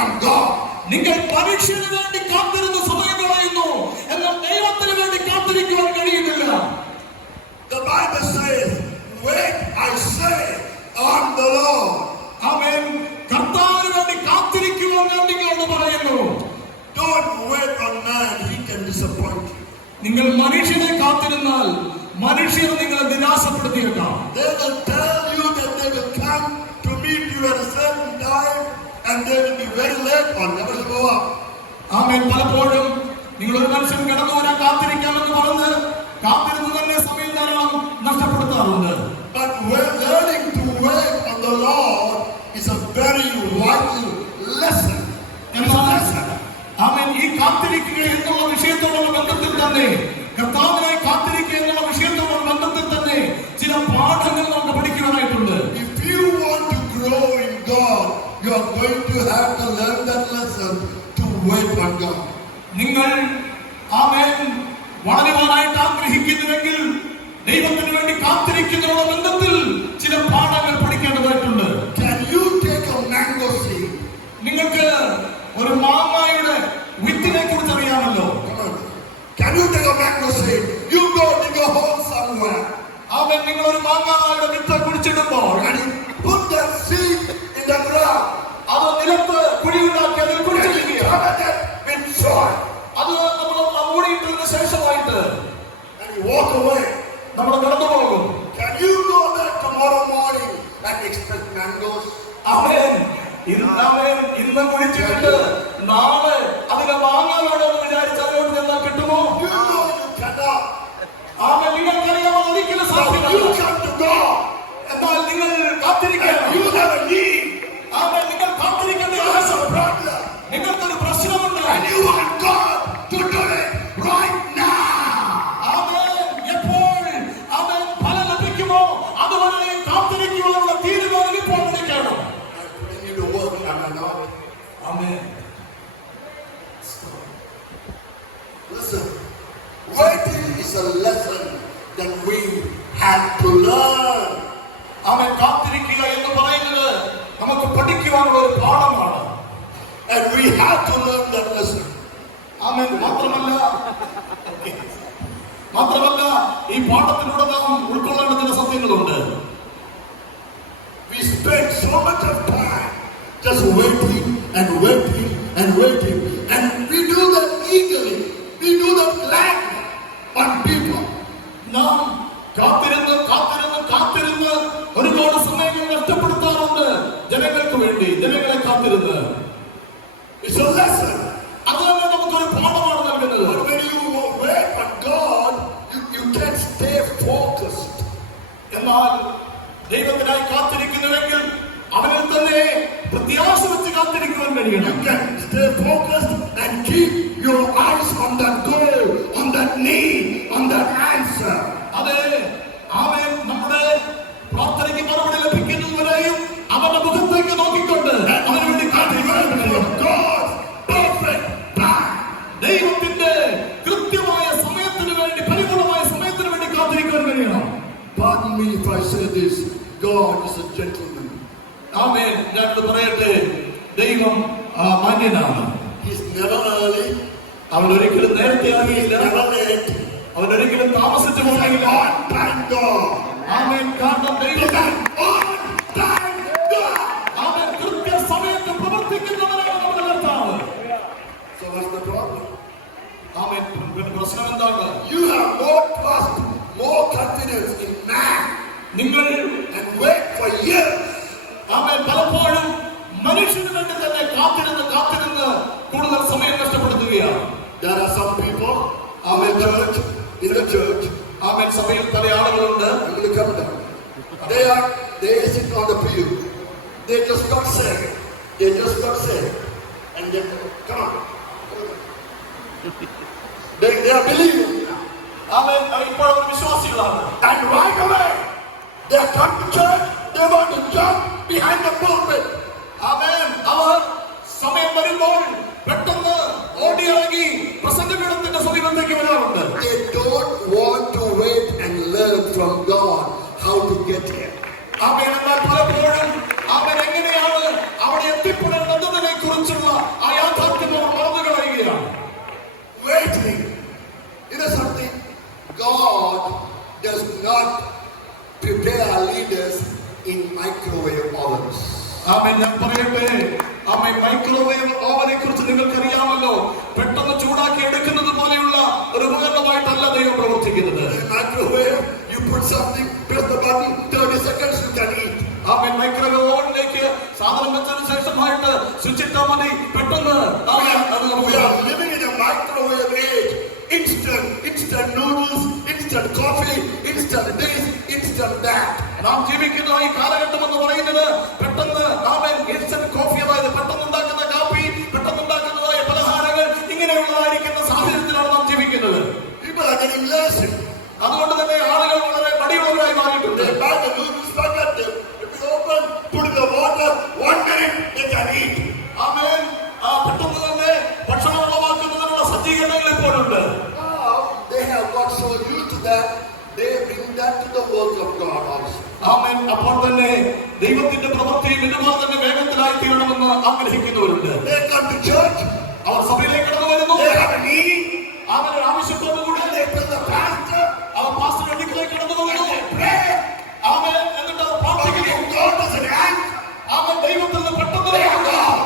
on God. നിങ്ങൾ പരീക്ഷയ്ക്ക് വേണ്ടി കാത്തിരുന്ന സമയം കളയുന്നു, എന്നാൽ ദൈവത്തിന് വേണ്ടി കാത്തിരിക്കുവാൻ കഴിയുന്നില്ല. The Bible says, wait, I say, on the Lord. ആമേൻ. കർത്താവിന് വേണ്ടി കാത്തിരിക്കുവാൻ ഞാൻ നിങ്ങളോട് പറയുന്നു. Don't wait on man, he can disappoint you. നിങ്ങൾ മനുഷ്യനെ കാത്തിരുന്നാൽ മനുഷ്യർ നിങ്ങളെ നിരാശപ്പെടുത്തിയേക്കാം. They will tell you that they will come to meet you at a certain time and they will be very late or never show up. ആമേൻ. പലപ്പോഴും നിങ്ങൾ ഒരു മനുഷ്യൻ കടന്നു വരാൻ കാത്തിരിക്കാമെന്ന് പറഞ്ഞ് കാത്തിരുന്ന് തന്നെ സമയം ധാരാളം നഷ്ടപ്പെടുത്താറുണ്ട്. But learning to wait on the Lord is a very vital lesson. ആമേൻ. ഈ കാത്തിരിക്കുക എന്നുള്ള വിഷയത്തോടുള്ള ബന്ധത്തിൽ തന്നെ, കർത്താവിനെ കാത്തിരിക്കുക എന്നുള്ള വിഷയത്തോടുള്ള ബന്ധത്തിൽ തന്നെ ചില പാഠങ്ങൾ നമുക്ക് പഠിക്കുവാനായിട്ടുണ്ട്. If you want to grow in God, you are going to have to learn that lesson to wait on God. നിങ്ങൾ ആമേൻ വളരുവാനായിട്ട് ആഗ്രഹിക്കുന്നുവെങ്കിൽ ദൈവത്തിന് വേണ്ടി കാത്തിരിക്കുന്നതിനുള്ള ബന്ധത്തിൽ ചില പാഠങ്ങൾ പഠിക്കേണ്ടതായിട്ടുണ്ട്. Can you take a mango seed? നിങ്ങൾക്ക് ഒരു മാങ്ങയുടെ വിത്തിനെ കുറിച്ച് അറിയാമല്ലോ. Can you take a mango seed? You go dig a hole somewhere. ആമേൻ. നിങ്ങൾ ഒരു മാങ്ങയുടെ വിത്ത് കുഴിച്ചിടുമ്പോൾ and you put that seed in the ground. അത് നിലത്ത് കുഴിയുണ്ടാക്കി അതിൽ കുഴിച്ചിടുക. with soil. അത് നമ്മൾ മൂടിയിട്ടതിന് ശേഷമായിട്ട് and you walk away. നമ്മൾ കടന്നു പോകും. Can you go there tomorrow morning and expect mangoes? ആമേൻ. ഇന്ന് കുഴിച്ചിട്ട് നാളെ അതിനെ വാങ്ങാനാണോ എന്ന് വിചാരിച്ച് അതിനോട് ചെന്നാൽ കിട്ടുമോ? You know you cannot. ആമേൻ. നിങ്ങൾക്കറിയാമോ ഒരിക്കലും സാധ്യമല്ല. You come to God. എന്നാൽ നിങ്ങൾ കാത്തിരിക്കണം. You have a need. ആമേൻ. നിങ്ങൾ കാത്തിരിക്കേണ്ട ആവശ്യം. നിങ്ങൾക്കൊരു പ്രശ്നമുണ്ട്. And you want God to do it right now. ആമേൻ. എപ്പോൾ ആമേൻ ഫലം ലഭിക്കുമോ അതുവരെ കാത്തിരിക്കുവാനുള്ള തീരുമാനം ഇപ്പോൾ എടുക്കണം. I need to work, am I not? Amen. Listen, waiting is a lesson that we have to learn. ആമേൻ. കാത്തിരിക്കുക എന്ന് പറയുന്നത് നമുക്ക് പഠിക്കുവാനുള്ള ഒരു പാഠമാണ്. And we have to learn that lesson. ആമേൻ. മാത്രമല്ല ഈ പാഠത്തിലൂടെ നാം ഉൾക്കൊള്ളേണ്ട ചില സത്യങ്ങളുണ്ട്. We spend so much of time just waiting and waiting and waiting, and we do that eagerly. We do that gladly on people. നാം കാത്തിരുന്ന് ഒരുപാട് സമയങ്ങൾ നഷ്ടപ്പെടുത്താറുണ്ട് ജനങ്ങൾക്ക് വേണ്ടി, ജനങ്ങളെ കാത്തിരുന്ന്. It's a lesson. അതുതന്നെ നമുക്കൊരു പാഠമാണ് നൽകുന്നത്. But when you wait on God, you can stay focused. എന്നാൽ ദൈവത്തിനായി കാത്തിരിക്കുന്നുവെങ്കിൽ അവനിൽ തന്നെ പ്രത്യാശ വെച്ച് കാത്തിരിക്കുവാൻ കഴിയണം. You can stay focused and keep your eyes on that goal, on that need, on that answer. അതെ, ആമേൻ. നമ്മുടെ പ്രാർത്ഥനയ്ക്ക് മറുപടി ലഭിക്കുന്നവരെയും അവന്റെ മുഖത്തേക്ക് നോക്കിക്കൊണ്ട് അവന് വേണ്ടി കാത്തിരിക്കാൻ കഴിയണം. God's perfect plan. ദൈവത്തിന്റെ കൃത്യമായ സമയത്തിന് വേണ്ടി, പരിപൂർണമായ സമയത്തിന് വേണ്ടി കാത്തിരിക്കാൻ കഴിയണം. Pardon me if I say this, God is a gentleman. ആമേൻ. ഞാനത് പറയട്ടെ, ദൈവം മാന്യനാണ്. He's never early. അവൻ ഒരിക്കലും നേരത്തെ ആകിയില്ല, Never late. അവൻ ഒരിക്കലും താമസിച്ചു പോകില്ല. On time God. ആമേൻ. കാരണം ദൈവം On time God. അവൻ കൃത്യസമയത്ത് പ്രവർത്തിക്കുന്നവനാണ് നമ്മുടെ കർത്താവ്. So what's the problem? ആമേൻ. പിന്നെ പ്രശ്നം എന്താണ്? You have more trust, more confidence in man, നിങ്ങൾ and wait for years. ആമേൻ. പലപ്പോഴും മനുഷ്യന് വേണ്ടി തന്നെ കാത്തിരുന്ന് കൂടുതൽ സമയം നഷ്ടപ്പെടുത്തുകയാണ്. There are some people in the church. ആമേൻ. സഭയിൽ പല ആളുകളുണ്ട്. I'm going to come down. They sit on the pew. They just got saved. And then come on. They are believers. ആമേൻ. ഇപ്പോൾ അവർ വിശ്വാസികളാണ്. And right away, they come to church. They want to jump behind the pulpit. ആമേൻ. അവർ സമയം വരുമ്പോൾ പെട്ടെന്ന് ഓടിയിറങ്ങി പ്രസംഗപീഠത്തിന്റെ സമീപത്തേക്ക് വരാറുണ്ട്. They don't want to wait and learn from God how to get here. ആമേൻ. എന്നാൽ പലപ്പോഴും അവൻ എങ്ങനെയാണ് അവിടെ എത്തിപ്പെടേണ്ടതിനെ കുറിച്ചുള്ള ആമേൻ. ഞാൻ പറയട്ടെ, ആമേൻ, മൈക്രോവേവ് ഓവനെ കുറിച്ച് നിങ്ങൾക്കറിയാമല്ലോ. പെട്ടെന്ന് ചൂടാക്കി എടുക്കുന്നത് പോലെയുള്ള ഒരു ഉപകരണമായിട്ടല്ല ദൈവം പ്രവർത്തിക്കുന്നത്. Microwave, you put something, press the button, 30 seconds you can eat. ആമേൻ. മൈക്രോവേവ് ഓവനിലേക്ക് സാധനം വെച്ചതിന് ശേഷമായിട്ട് സ്വിച്ച് ഇട്ടാൽ മതി, പെട്ടെന്ന് We are living in a microwave age. Instant noodles, instant coffee, instant this, instant that. നാം ജീവിക്കുന്ന ഈ കാലഘട്ടം എന്ന് പറയുന്നത് പെട്ടെന്ന് ഇൻസ്റ്റന്റ് കോഫി, അതായത് പെട്ടെന്നുണ്ടാക്കുന്ന കാപ്പി, പെട്ടെന്നുണ്ടാക്കുന്നതായ പലഹാരങ്ങൾ, ഇങ്ങനെയുള്ളതായിരിക്കുന്ന സാഹചര്യത്തിലാണ് നാം ജീവിക്കുന്നത്. People are getting lazy. അതുകൊണ്ട് തന്നെ ആളുകൾ വളരെ മടിയുള്ളവരായി മാറിയിട്ടുണ്ട്. They buy the noodles packet, if you open, put in the water, 1 minute they can eat. ആമേൻ. പെട്ടെന്ന് തന്നെ ഭക്ഷണം ഉളവാക്കുന്നതിനുള്ള സജ്ജീകരണങ്ങൾ ഇപ്പോഴുണ്ട്. Now they have got so used to that, they bring that to the work of God also. ആമേൻ. അപ്പോൾ തന്നെ ദൈവത്തിന്റെ പ്രവൃത്തിയിൽ ഇതുപോലെ തന്നെ വേഗത്തിലായി തീരണമെന്ന് ആഗ്രഹിക്കുന്നവരുണ്ട്. They come to church, അവർ സഭയിലേക്ക് കടന്നു വരുന്നു. they have a need, അവൻ ഒരു ആവശ്യത്തോടുകൂടി they tell the pastor, അവർ പാസ്റ്ററുടെ അടുക്കലേക്ക് കടന്നു പോകുന്നു. they pray, ആമേൻ. എന്നിട്ട് അവർ but പ്രാർത്ഥിക്കുന്നു. if God doesn't act, അവൻ ദൈവത്തിൽ നിന്ന് പെട്ടെന്ന് they are gone.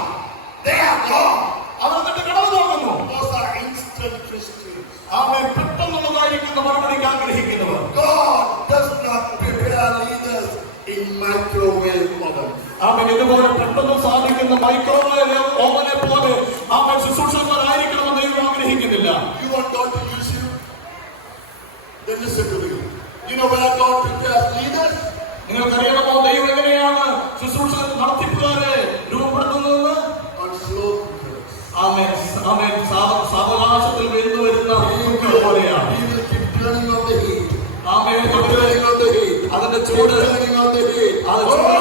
They are gone. അവർ എന്നിട്ട് കടന്നു പോകുന്നു. Those are instant Christians. അവൻ പെട്ടെന്നുള്ളതായിരിക്കുന്ന മറുപടിക്ക് ആഗ്രഹിക്കുന്നവർ. God does not prepare leaders in microwave oven. അവൻ ഇതുപോലെ പെട്ടെന്ന് സാധിക്കുന്ന മൈക്രോവേവ് ഓവനെ പോലെ അവൻ ശുശ്രൂഷകരായിരിക്കണമെന്ന് ദൈവം ആഗ്രഹിക്കുന്നില്ല. You want God to use you? Then listen to me. You know where God prepares leaders? നിങ്ങൾക്കറിയാമോ ദൈവം എങ്ങനെയാണ് ശുശ്രൂഷ നടത്തിപ്പുകാരെ രൂപപ്പെടുത്തുന്നത്? On slow cookers. ആമേൻ. ആമേൻ. സാവകാശത്തിൽ വെന്തു വരുന്ന കുക്കർ പോലെയാണ്. He will keep turning on the heat. Amen. Turning on the heat. അതിന്റെ ചൂട് Turning on the heat. അത് Oh, ചൂട്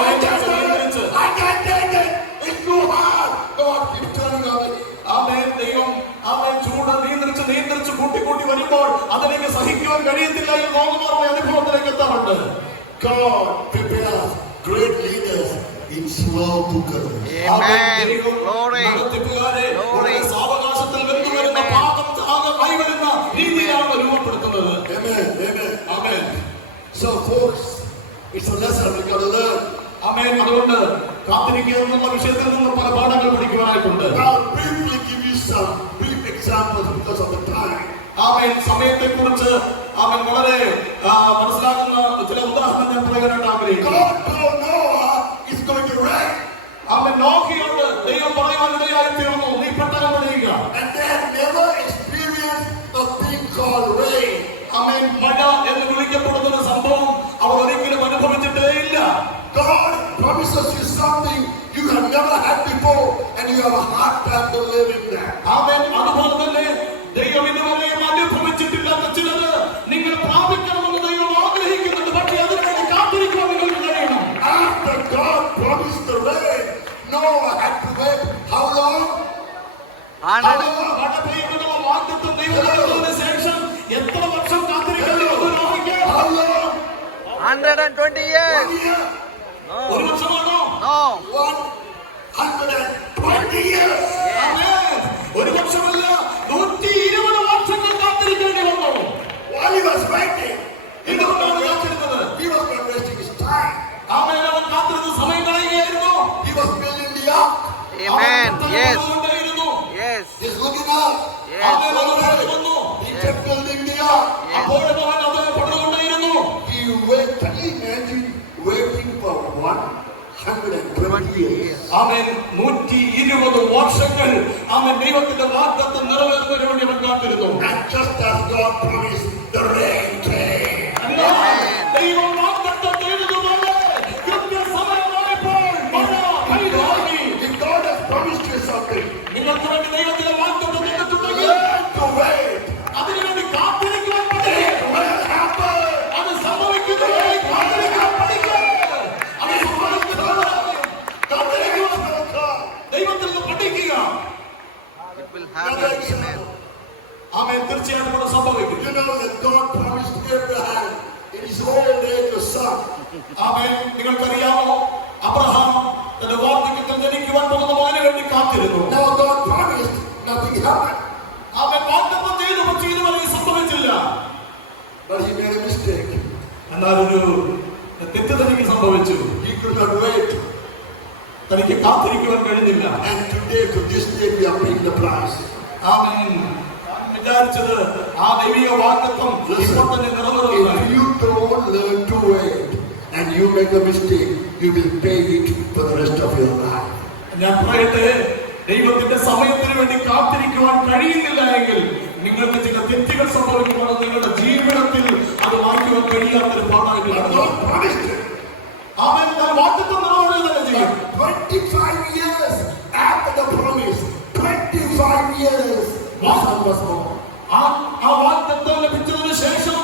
I can't take it. It's too hard. God keeps turning on the heat. ആമേൻ. ദൈവം ആമേൻ ചൂട് നിയന്ത്രിച്ച് കൂട്ടി വരുമ്പോൾ അതിലേക്ക് സഹിക്കുവാൻ കഴിയത്തില്ല എന്ന് നോക്കുമ്പോൾ അനുഭവത്തിലേക്ക് എത്താറുണ്ട്. God prepares great leaders in slow cookers. Amen. Glory. Glory. സാവകാശത്തിൽ വെന്തു വരുന്ന പാകം ആയി വരുന്ന രീതിയിലാണ് രൂപപ്പെടുത്തുന്നത്. Amen. Amen. Amen. So folks, it's a lesson we got to learn. ആമേൻ. അതുകൊണ്ട് കാത്തിരിക്കുക എന്നുള്ള വിഷയത്തിൽ നിന്ന് പല പാഠങ്ങൾ പഠിക്കുവാനായിട്ടുണ്ട്. I'll briefly give you some brief examples because of the time. ആമേൻ. സമയത്തെ കുറിച്ച് ആമേൻ വളരെ മനസ്സിലാക്കുന്ന ചില ഉദാഹരണം ഞാൻ പറയാനായിട്ട് ആഗ്രഹിക്കുന്നു. God told Noah it's going to rain. ആമേൻ. നോഹിയോട് ദൈവം പറയാനിടയായി തീർന്നു, നീ പെട്ടകം പണിയുക. And they had never experienced a thing called rain. ആമേൻ. മഴ എന്ന് വിളിക്കപ്പെടുന്ന ഒരു സംഭവം അവർ ഒരിക്കലും അനുഭവിച്ചിട്ടേ ഇല്ല. God promises you something you have never had before and you have a hard time to live in that. ആമേൻ. അതുപോലെ തന്നെ ദൈവം ഇതുവരെയും അനുഭവിച്ചിട്ടില്ലാത്ത ചിലത് നിങ്ങൾ പ്രാപിക്കണമെന്ന് ദൈവം ആഗ്രഹിക്കുന്നുണ്ട്. പക്ഷേ അതിനുവേണ്ടി കാത്തിരിക്കാൻ നിങ്ങൾക്ക് കഴിയണം. After God promised the rain, Noah had to wait how long? മഴ പെയ്യുമെന്നുള്ള വാഗ്ദത്തം ദൈവം നൽകിയതിനു ശേഷം എത്ര വർഷം കാത്തിരിക്കണം? How long? 120 years. 1 year? ഒരു വർഷമാണോ? No. 120 years. ആമേൻ. ഒരു വർഷമല്ല, 120 വർഷങ്ങൾ കാത്തിരിക്കേണ്ടി വന്നു. While he was waiting, എന്തുകൊണ്ടാണ് കാത്തിരുന്നത്? he was not wasting his time. ആമേൻ. അവൻ കാത്തിരുന്ന് സമയം കളയുകയായിരുന്നു. He was building the ark. Amen. Yes. കൊണ്ടേയിരുന്നു. Yes. He's looking up. Yes. ആമേൻ. അത് വന്നു. He kept building the ark. അപ്പോഴും അവൻ അത് പണിതുകൊണ്ടേയിരുന്നു. He waited. Can you imagine waiting for 120 years? അവൻ 120 വർഷങ്ങൾ അവൻ ദൈവത്തിന്റെ വാഗ്ദത്തം നിറവേറുന്നതിന് വേണ്ടി അവൻ കാത്തിരുന്നു. And just as God promised, the rain came. ദൈവം വാഗ്ദത്തം ചെയ്തതുപോലെ കൃത്യസമയമായപ്പോൾ മഴ കൈതാങ്ങി. If God has promised you something, നിങ്ങൾക്ക് വേണ്ടി ദൈവത്തിന്റെ വാഗ്ദത്തം തന്നിട്ടുണ്ടെങ്കിൽ learn to wait. അതിനുവേണ്ടി കാത്തിരിക്കുവാൻ പഠിക്കുക. It will happen. അത് സംഭവിക്കുന്നതിനായി കാത്തിരിക്കാൻ പഠിക്കുക. അത് സംഭവിക്കുന്നതിനായി കാത്തിരിക്കുവാൻ ദൈവത്തിൽ നിന്ന് പഠിക്കുക. It will happen. Amen. ആമേൻ. തീർച്ചയായിട്ടും അത് സംഭവിക്കും. You know that God promised Abraham in his old age a son. ആമേൻ. നിങ്ങൾക്കറിയാമോ അബ്രഹാം തന്റെ വാർദ്ധക്യത്തിൽ ജനിക്കുവാൻ പോകുന്ന മകന് വേണ്ടി കാത്തിരുന്നു. Now God promised, nothing happened. അവൻ വാഗ്ദത്തം ചെയ്തു, പക്ഷേ ഇതുവരെ സംഭവിച്ചില്ല. But he made a mistake. എന്നാൽ ഒരു തെറ്റ് തനിക്ക് സംഭവിച്ചു. He could not wait. തനിക്ക് കാത്തിരിക്കുവാൻ കഴിഞ്ഞില്ല. And today, to this day, we are paying the price. ആമേൻ. വിചാരിച്ചത് ആ ദൈവിക വാഗ്ദത്തം ഇപ്പോൾ തന്നെ നിറവേറുന്നു. If you don't learn to wait and you make a mistake, you will pay it for the rest of your life. ഞാൻ പറയട്ടെ, ദൈവത്തിന്റെ സമയത്തിന് വേണ്ടി കാത്തിരിക്കുവാൻ കഴിയുന്നില്ല എങ്കിൽ നിങ്ങൾക്ക് ചില തെറ്റുകൾ സംഭവിക്കുമ്പോൾ നിങ്ങളുടെ ജീവിതത്തിൽ അത് മാറ്റുവാൻ കഴിയാത്തൊരു പാടായിട്ട് അവൻ വാഗ്ദത്തം നിറവേറുക ചെയ്യും. 25 years after the promise, 25 years, Isaac was born. ആ വാഗ്ദത്തം ലഭിച്ചതിന് ശേഷം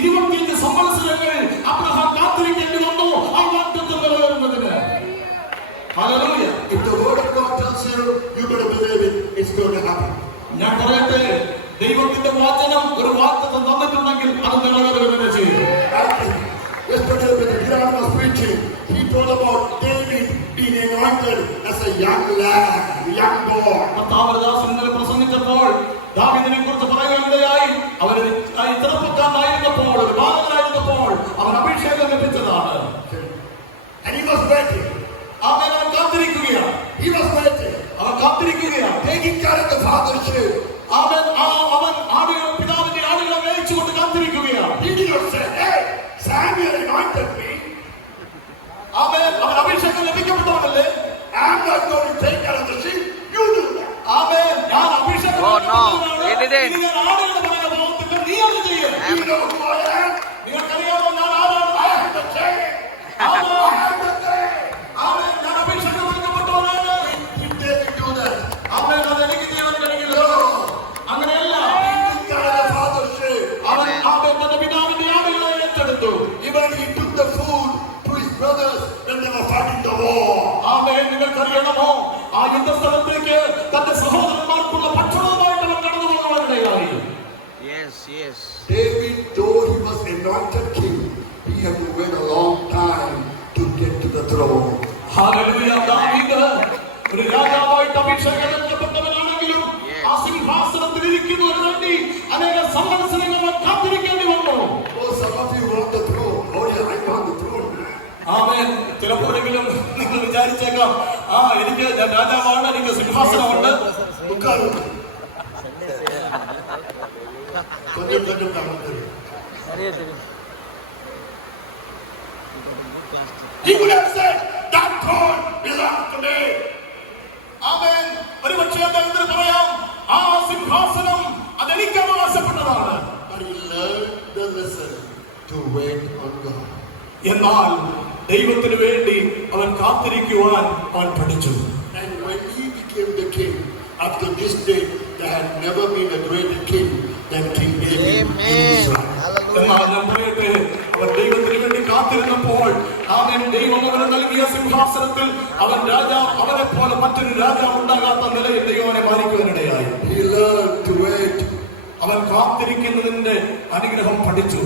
25 സംവത്സരങ്ങൾ അബ്രഹാം കാത്തിരിക്കേണ്ടി വന്നു ആ വാഗ്ദത്തം നിറവേറുന്നതിന്. Hallelujah. If the word of God tells you, you better believe it, it's going to happen. ഞാൻ പറയട്ടെ, ദൈവത്തിന്റെ വചനം ഒരു വാഗ്ദത്തം തന്നിട്ടുണ്ടെങ്കിൽ അത് നിറവേറുക തന്നെ ചെയ്യും. Yesterday when Gideon was preaching, he told about David being anointed as a young lad, a young boy. കർത്താവദാസൻ ഇന്നലെ പ്രസംഗിച്ചപ്പോൾ ദാവീദിനെ കുറിച്ച് പറയുകയുണ്ടായി. അവൻ ചെറുപ്പക്കാരനായിരുന്നപ്പോൾ, ഒരു ബാലനായിരുന്നപ്പോൾ അവൻ അഭിഷേകം ലഭിച്ചതാണ്. And he was waiting. അവൻ കാത്തിരിക്കുകയാണ്. He was waiting. അവൻ കാത്തിരിക്കുകയാണ്. Taking care of the father's sheep. അവൻ ആടുകൾ, പിതാവിന്റെ ആടുകളെ മേയിച്ചുകൊണ്ട് കാത്തിരിക്കുകയാണ്. He did not say, hey, Samuel anointed me. അവൻ അഭിഷേകം ലഭിക്കപ്പെട്ടവനല്ലേ. I'm not going to take care of the sheep. You do that. അവൻ ഞാൻ അഭിഷേകം Oh no, he didn't. ആടുകളുടെ പുറകെ പോകത്തില്ല, നീ അത് ചെയ്യും. You know who I am? നിങ്ങൾക്കറിയാമോ ഞാൻ ആരാണ്? I am the king. I am the king. അവൻ ഞാൻ അഭിഷേകം ലഭിക്കപ്പെട്ടവനാണ്. He didn't do that. അവൻ അത് എനിക്ക് ചെയ്യാൻ കഴിയില്ല. അങ്ങനെയല്ല. He took care of the father's sheep. അവൻ തന്റെ പിതാവിന്റെ ആടുകളെ ഏറ്റെടുത്തു. Even he took the food to his brothers when they were fighting the war. അവൻ നിങ്ങൾക്കറിയണമോ, ആ യുദ്ധസ്ഥലത്തേക്ക് തന്റെ സഹോദരന്മാർക്കുള്ള ഭക്ഷണവുമായിട്ട് അവൻ കടന്നു പോകുവാനിടയായി. Yes, yes. David, though he was anointed king, he had to wait a long time to get to the throne. Hallelujah. ദാവീദ് ഒരു രാജാവായിട്ട് അഭിഷേകം ലഭിക്കപ്പെട്ടവനാണെങ്കിലും ആ സിംഹാസനത്തിൽ ഇരിക്കുന്നതിന് വേണ്ടി അനേക സംവത്സരങ്ങൾ അവൻ കാത്തിരിക്കേണ്ടി വന്നു. Oh, some of you want the throne. Oh yeah, I want the throne. ആമേൻ. ചിലപ്പോഴെങ്കിലും നിങ്ങൾ വിചാരിച്ചേക്കാം, എനിക്ക് ഞാൻ രാജാവാണ്, എനിക്ക് സിംഹാസനമുണ്ട്. He would have said, that throne belongs to me. ആമേൻ. ഒരുപക്ഷേ അദ്ദേഹത്തിന് പറയാം, ആ സിംഹാസനം അതെനിക്ക് അവകാശപ്പെട്ടതാണ്. But he learned the lesson to wait on God. എന്നാൽ ദൈവത്തിന് വേണ്ടി അവൻ കാത്തിരിക്കുവാൻ അവൻ പഠിച്ചു. And when he became the king, after this day, there had never been a greater king than King David in Israel. എന്നാൽ ഞാൻ പറയട്ടെ, അവൻ ദൈവത്തിന് വേണ്ടി കാത്തിരുന്നപ്പോൾ അവൻ ദൈവം അവന് നൽകിയ സിംഹാസനത്തിൽ അവൻ അവനെ പോലെ മറ്റൊരു രാജാവ് ഉണ്ടാകാത്ത നിലയിൽ ദൈവനെ മാനിക്കുവാനിടയായി. He learned to wait. അവൻ കാത്തിരിക്കുന്നതിന്റെ അനുഗ്രഹം പഠിച്ചു.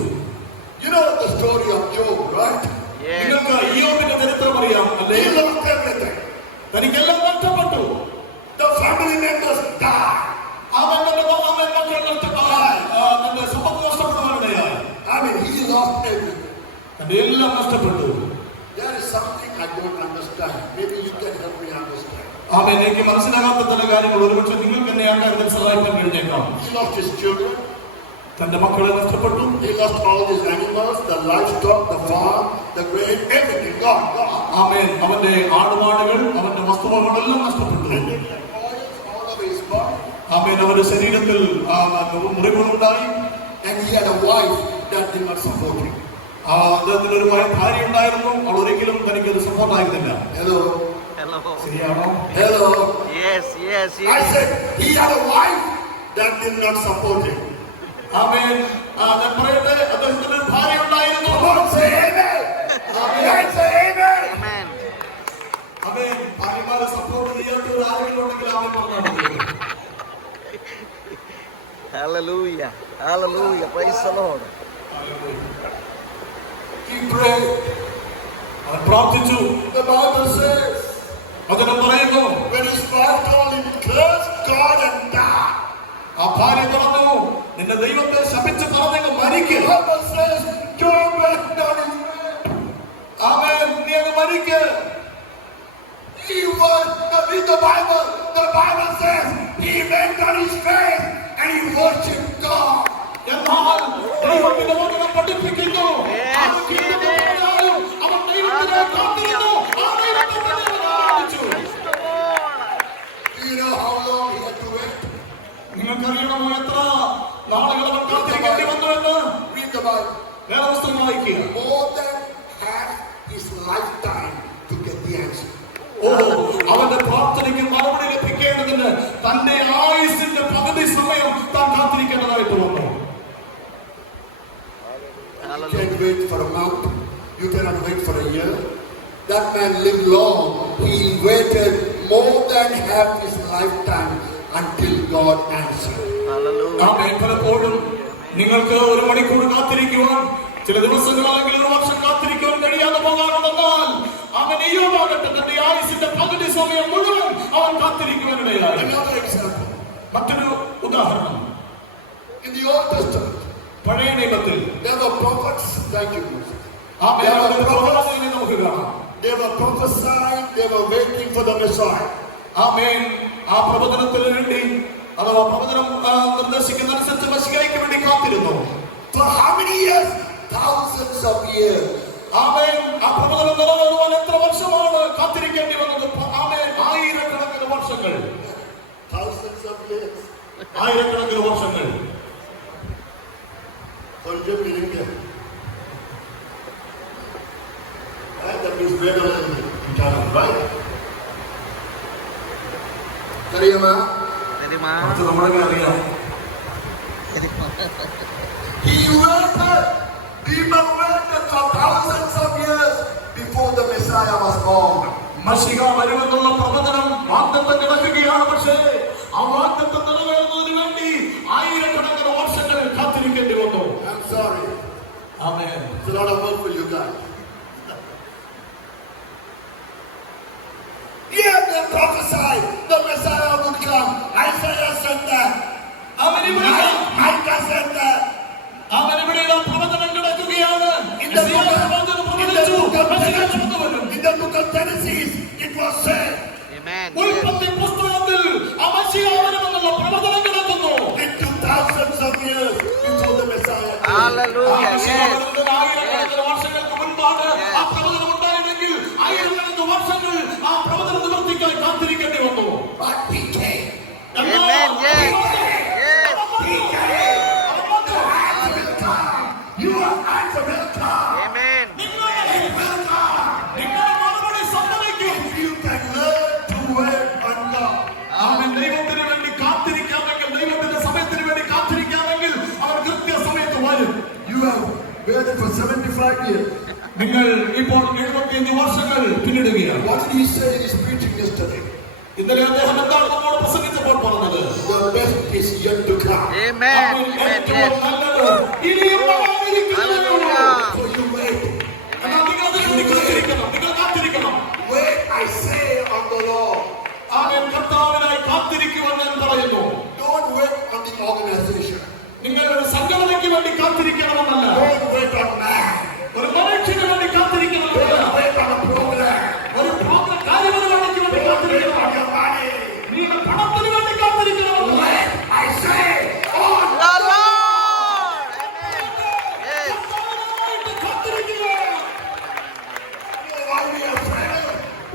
You know the story of Job, right? Yes. നിങ്ങൾക്ക് ഇയ്യോബിന്റെ ചരിത്രം അറിയാം അല്ലേ? He lost everything. തനിക്കെല്ലാം നഷ്ടപ്പെട്ടു. The family members died. അവൻ തന്റെ മക്കൾ തന്റെ സമ്പത്ത് നഷ്ടപ്പെടുവാനിടയായി. I mean, he lost everything. തന്റെ എല്ലാം നഷ്ടപ്പെട്ടു. There is something I don't understand. Maybe you can help me understand. അവൻ എനിക്ക് മനസ്സിലാകാത്ത ചില കാര്യങ്ങൾ ഒരുപക്ഷെ നിങ്ങൾക്ക് എന്നെ ആ കാര്യത്തിൽ സഹായിക്കാൻ കഴിഞ്ഞേക്കാം. He lost his children. തന്റെ മക്കളെ നഷ്ടപ്പെട്ടു. He lost all his animals, the livestock, the farm, the grain, everything. God. ആമേൻ. അവന്റെ ആടുമാടുകൾ, അവന്റെ വസ്തുവകളെല്ലാം നഷ്ടപ്പെട്ടു. And then the oils all over his body. ആമേൻ. അവന്റെ ശരീരത്തിൽ മുറിവുകളുണ്ടായി. And he had a wife that did not support him. അദ്ദേഹത്തിന് ഒരു ഭാര്യ ഉണ്ടായിരുന്നു. അവൾ ഒരിക്കലും തനിക്ക് അത് സപ്പോർട്ട് ആയിരുന്നില്ല. Hello. Hello. ശരിയാണോ? Hello. Yes, yes, I yes. said he had a wife that did not support him. ആമേൻ. ഞാൻ പറയട്ടെ, അദ്ദേഹത്തിന് ഒരു ഭാര്യ ഉണ്ടായിരുന്നു. Come on, say amen. Amen. Say amen. Amen. ആമേൻ. ഭാര്യമാരെ സപ്പോർട്ട് ചെയ്യാത്ത ആരെങ്കിലും ഉണ്ടെങ്കിൽ ആമേൻ പറഞ്ഞാൽ മതി. Hallelujah. Hallelujah. Praise the Lord. He prayed. അവൻ പ്രാർത്ഥിച്ചു. The Bible says വചനം പറയുന്നു, when his wife told him, curse God and die. ആ ഭാര്യ പറഞ്ഞു, നിന്റെ ദൈവത്തെ ശപിച്ച് പറഞ്ഞങ്ങ് മരിക്ക്. The Bible says Job went down his way. ആമേൻ. നീ അങ്ങ് മരിക്ക്. He He was, read the Bible says, he went on his face and he worshipped God. എന്നാൽ ദൈവത്തിന്റെ വചനം പഠിപ്പിക്കുന്നു അവൻ കീഴടങ്ങിയാലും അവൻ ദൈവത്തിനെ കാത്തിരുന്നു. ആ ദൈവത്തെ തന്നെ അവൻ ആരാധിച്ചു. Do you know how long he had to wait? നിങ്ങൾക്കറിയണമോ എത്ര നാളുകൾ അവൻ കാത്തിരിക്കേണ്ടി വന്നു എന്ന്? Read the Bible. വേദപുസ്തകം വായിക്കുക. More than half his lifetime to get the answer. അവന്റെ പ്രാർത്ഥനയ്ക്ക് മറുപടി ലഭിക്കേണ്ടതിന് തന്റെ ആയുസിന്റെ പകുതി സമയം താൻ കാത്തിരിക്കേണ്ടതായിട്ട് വന്നു. You can't wait for a month. You cannot wait for a year. That man lived long. He waited more than half his lifetime until God answered. ആമേൻ. പലപ്പോഴും നിങ്ങൾക്ക് 1 മണിക്കൂർ കാത്തിരിക്കുവാൻ, ചില ദിവസങ്ങൾ അല്ലെങ്കിൽ 1 വർഷം കാത്തിരിക്കുവാൻ കഴിയാതെ പോകാറുണ്ടെന്നാൽ അവൻ യോബാകട്ടെ തന്റെ ആയുസിന്റെ പകുതി സമയം മുഴുവൻ അവൻ കാത്തിരിക്കുവാനിടയായി. Another example. മറ്റൊരു ഉദാഹരണം, In the Old Testament, പഴയ നിയമത്തിൽ there were prophets. Thank you, Moses. ആമേൻ, അവരുടെ പ്രവചനങ്ങളെ നമുക്ക് കാണാം. They were prophesying. They were waiting for the Messiah. ആമേൻ. ആ പ്രവചനത്തിന് വേണ്ടി അഥവാ പ്രവചനം നിർദ്ദേശിക്കുന്ന അനുസരിച്ച് മെസ്സിഹയ്ക്ക് വേണ്ടി കാത്തിരുന്നു. For how many years? Thousands of years. ആമേൻ. ആ പ്രവചനം നിറവേറുവാൻ എത്ര വർഷമാണ് കാത്തിരിക്കേണ്ടി വന്നത്? ആമേൻ. ആയിരക്കണക്കിന് വർഷങ്ങൾ. Thousands of years. ആയിരക്കണക്കിന് വർഷങ്ങൾ. That means better than eternal, right? അറിയാമോ? കുറച്ച് നമ്മളൊക്കെ അറിയാം. He waited. People waited for thousands of years before the Messiah was born. മശിഹ വരുമെന്നുള്ള പ്രവചനം വാഗ്ദത്തം കിടക്കുകയാണ്. പക്ഷേ ആ വാഗ്ദത്തം നിറവേറുന്നതിന് വേണ്ടി ആയിരക്കണക്കിന് വർഷങ്ങൾ കാത്തിരിക്കേണ്ടി വന്നു. I'm sorry. Amen. It's a lot of work for you guys. Yeah, they prophesied the Messiah would come. Isaiah said that. Micah said that. അവനിവിടെ പ്രവചനം കിടക്കുകയാണ്. In the book of Genesis, it was said. ഉൽപ്പത്തി പുസ്തകത്തിൽ മശിഹ വരുമെന്നുള്ള പ്രവചനം കിടക്കുന്നു. It took thousands of years before the Messiah came. ആയിരക്കണക്കിന് വർഷങ്ങൾക്ക് മുൻപാണ് ആ പ്രവചനം ഉണ്ടായിരുന്നെങ്കിൽ ആയിരക്കണക്കിന് വർഷങ്ങൾ ആ പ്രവചന നിവർത്തിക്കാൻ കാത്തിരിക്കേണ്ടി വന്നു. But he came. Your answer will come. നിങ്ങളുടെ മറുപടി സംഭവിക്കും. If you can learn to wait on God. അവൻ ദൈവത്തിന് വേണ്ടി കാത്തിരിക്കാമെങ്കിൽ, ദൈവത്തിന്റെ സമയത്തിന് വേണ്ടി കാത്തിരിക്കാമെങ്കിൽ അവൻ കൃത്യസമയത്ത് വരും. You have waited for 75 years. നിങ്ങൾ ഇപ്പോൾ 75 വർഷങ്ങൾ പിന്നിടുകയാണ്. What did he say in his preaching yesterday? ഇന്നലെ അദ്ദേഹം എന്താണ് നമ്മോട് പ്രസംഗിച്ചപ്പോൾ പറഞ്ഞത്? The best is yet to come. ഏറ്റവും നല്ലത് ഇനിയും വരാനിരിക്കുന്നതേയുള്ളൂ. So you wait. എന്നാൽ നിങ്ങൾ അതിന് വേണ്ടി കാത്തിരിക്കണം. നിങ്ങൾ കാത്തിരിക്കണം. Wait, I say on the Lord. അവൻ കർത്താവിനായി കാത്തിരിക്കുവാൻ ഞാൻ പറയുന്നു. Don't wait on the organization. നിങ്ങൾ ഒരു സംഘടനയ്ക്ക് വേണ്ടി കാത്തിരിക്കണമെന്നല്ല. Don't wait on man. ഒരു മനുഷ്യന് വേണ്ടി കാത്തിരിക്കണമെന്നല്ല. Don't wait on a program. ഒരു പ്രോഗ്രാം കാര്യപരിപാടിക്ക് വേണ്ടി കാത്തിരിക്കണം. On your money. നിങ്ങൾ പണത്തിന് വേണ്ടി കാത്തിരിക്കണമെന്നല്ല. Wait, I say on The Lord. കർത്താവിനായിട്ട് കാത്തിരിക്കുക. why we are praying.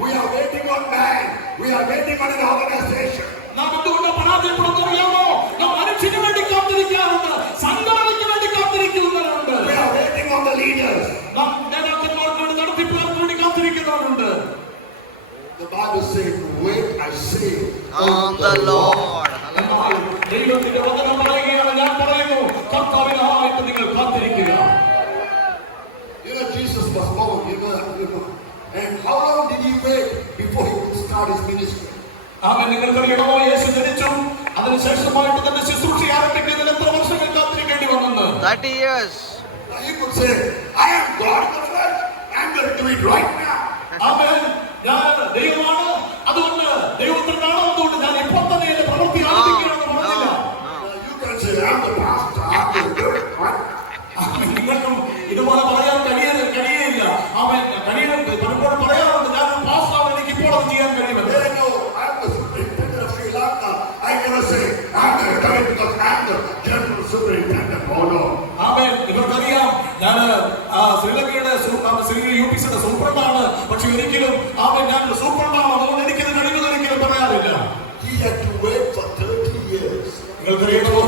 We are waiting on man. We are waiting on an organization. നാം എന്തുകൊണ്ട് പരാജയപ്പെടുന്നറിയാമോ? നാം മനുഷ്യന് വേണ്ടി കാത്തിരിക്കാറുണ്ട്, സംഘടനയ്ക്ക് വേണ്ടി കാത്തിരിക്കുന്നവരുണ്ട്. We are waiting on the leaders. നാം നേതാക്കന്മാർക്ക് വേണ്ടി, നടത്തിപ്പുകാർക്ക് വേണ്ടി കാത്തിരിക്കുന്നവരുണ്ട്. The Bible says, wait, I say On the Lord. എന്നാൽ ദൈവത്തിന്റെ വചനം പറയുകയാണ്, ഞാൻ പറയുന്നു, കർത്താവിനായിട്ട് നിങ്ങൾ കാത്തിരിക്കുക. You know, Jesus was born, you know. And how long did he wait before he could start his ministry? ആമേൻ. നിങ്ങൾക്കറിയണമോ, യേശു ജനിച്ചു, അതിനുശേഷമായിട്ട് തന്റെ ശുശ്രൂഷ ആരംഭിക്കുന്നതിന് എത്ര വർഷങ്ങൾ കാത്തിരിക്കേണ്ടി വന്നെന്ന്? 30 years. Now he could say, I am God in the flesh. I'm going to do it right now. ആമേൻ. ഞാൻ ദൈവമാണ്, അതുകൊണ്ട് ദൈവത്തിനാണ്, അതുകൊണ്ട് ഞാൻ ഇപ്പോൾ തന്നെ എന്റെ പ്രവൃത്തി ആരംഭിക്കണമെന്ന് പറഞ്ഞില്ല. You can say, I'm the pastor. I'm going to do it right. നിങ്ങൾക്കും ഇതുപോലെ പറയാൻ കഴിയില്ല. അവൻ പലപ്പോഴും പറയാറുണ്ട്, ഞാൻ പാസ്റ്റാണ്, എനിക്ക് ഇപ്പോൾ അത് ചെയ്യാൻ കഴിയും. സൂപ്രണ്ടാണ്. പക്ഷെ ഒരിക്കലും ഞാൻ സൂപ്രണ്ടാണ്, അതുകൊണ്ട് എനിക്കിത് കഴിയുന്നത് ഒരിക്കലും പറയാറില്ല. He had to wait for 30 years. നിങ്ങൾക്കറിയാമോ,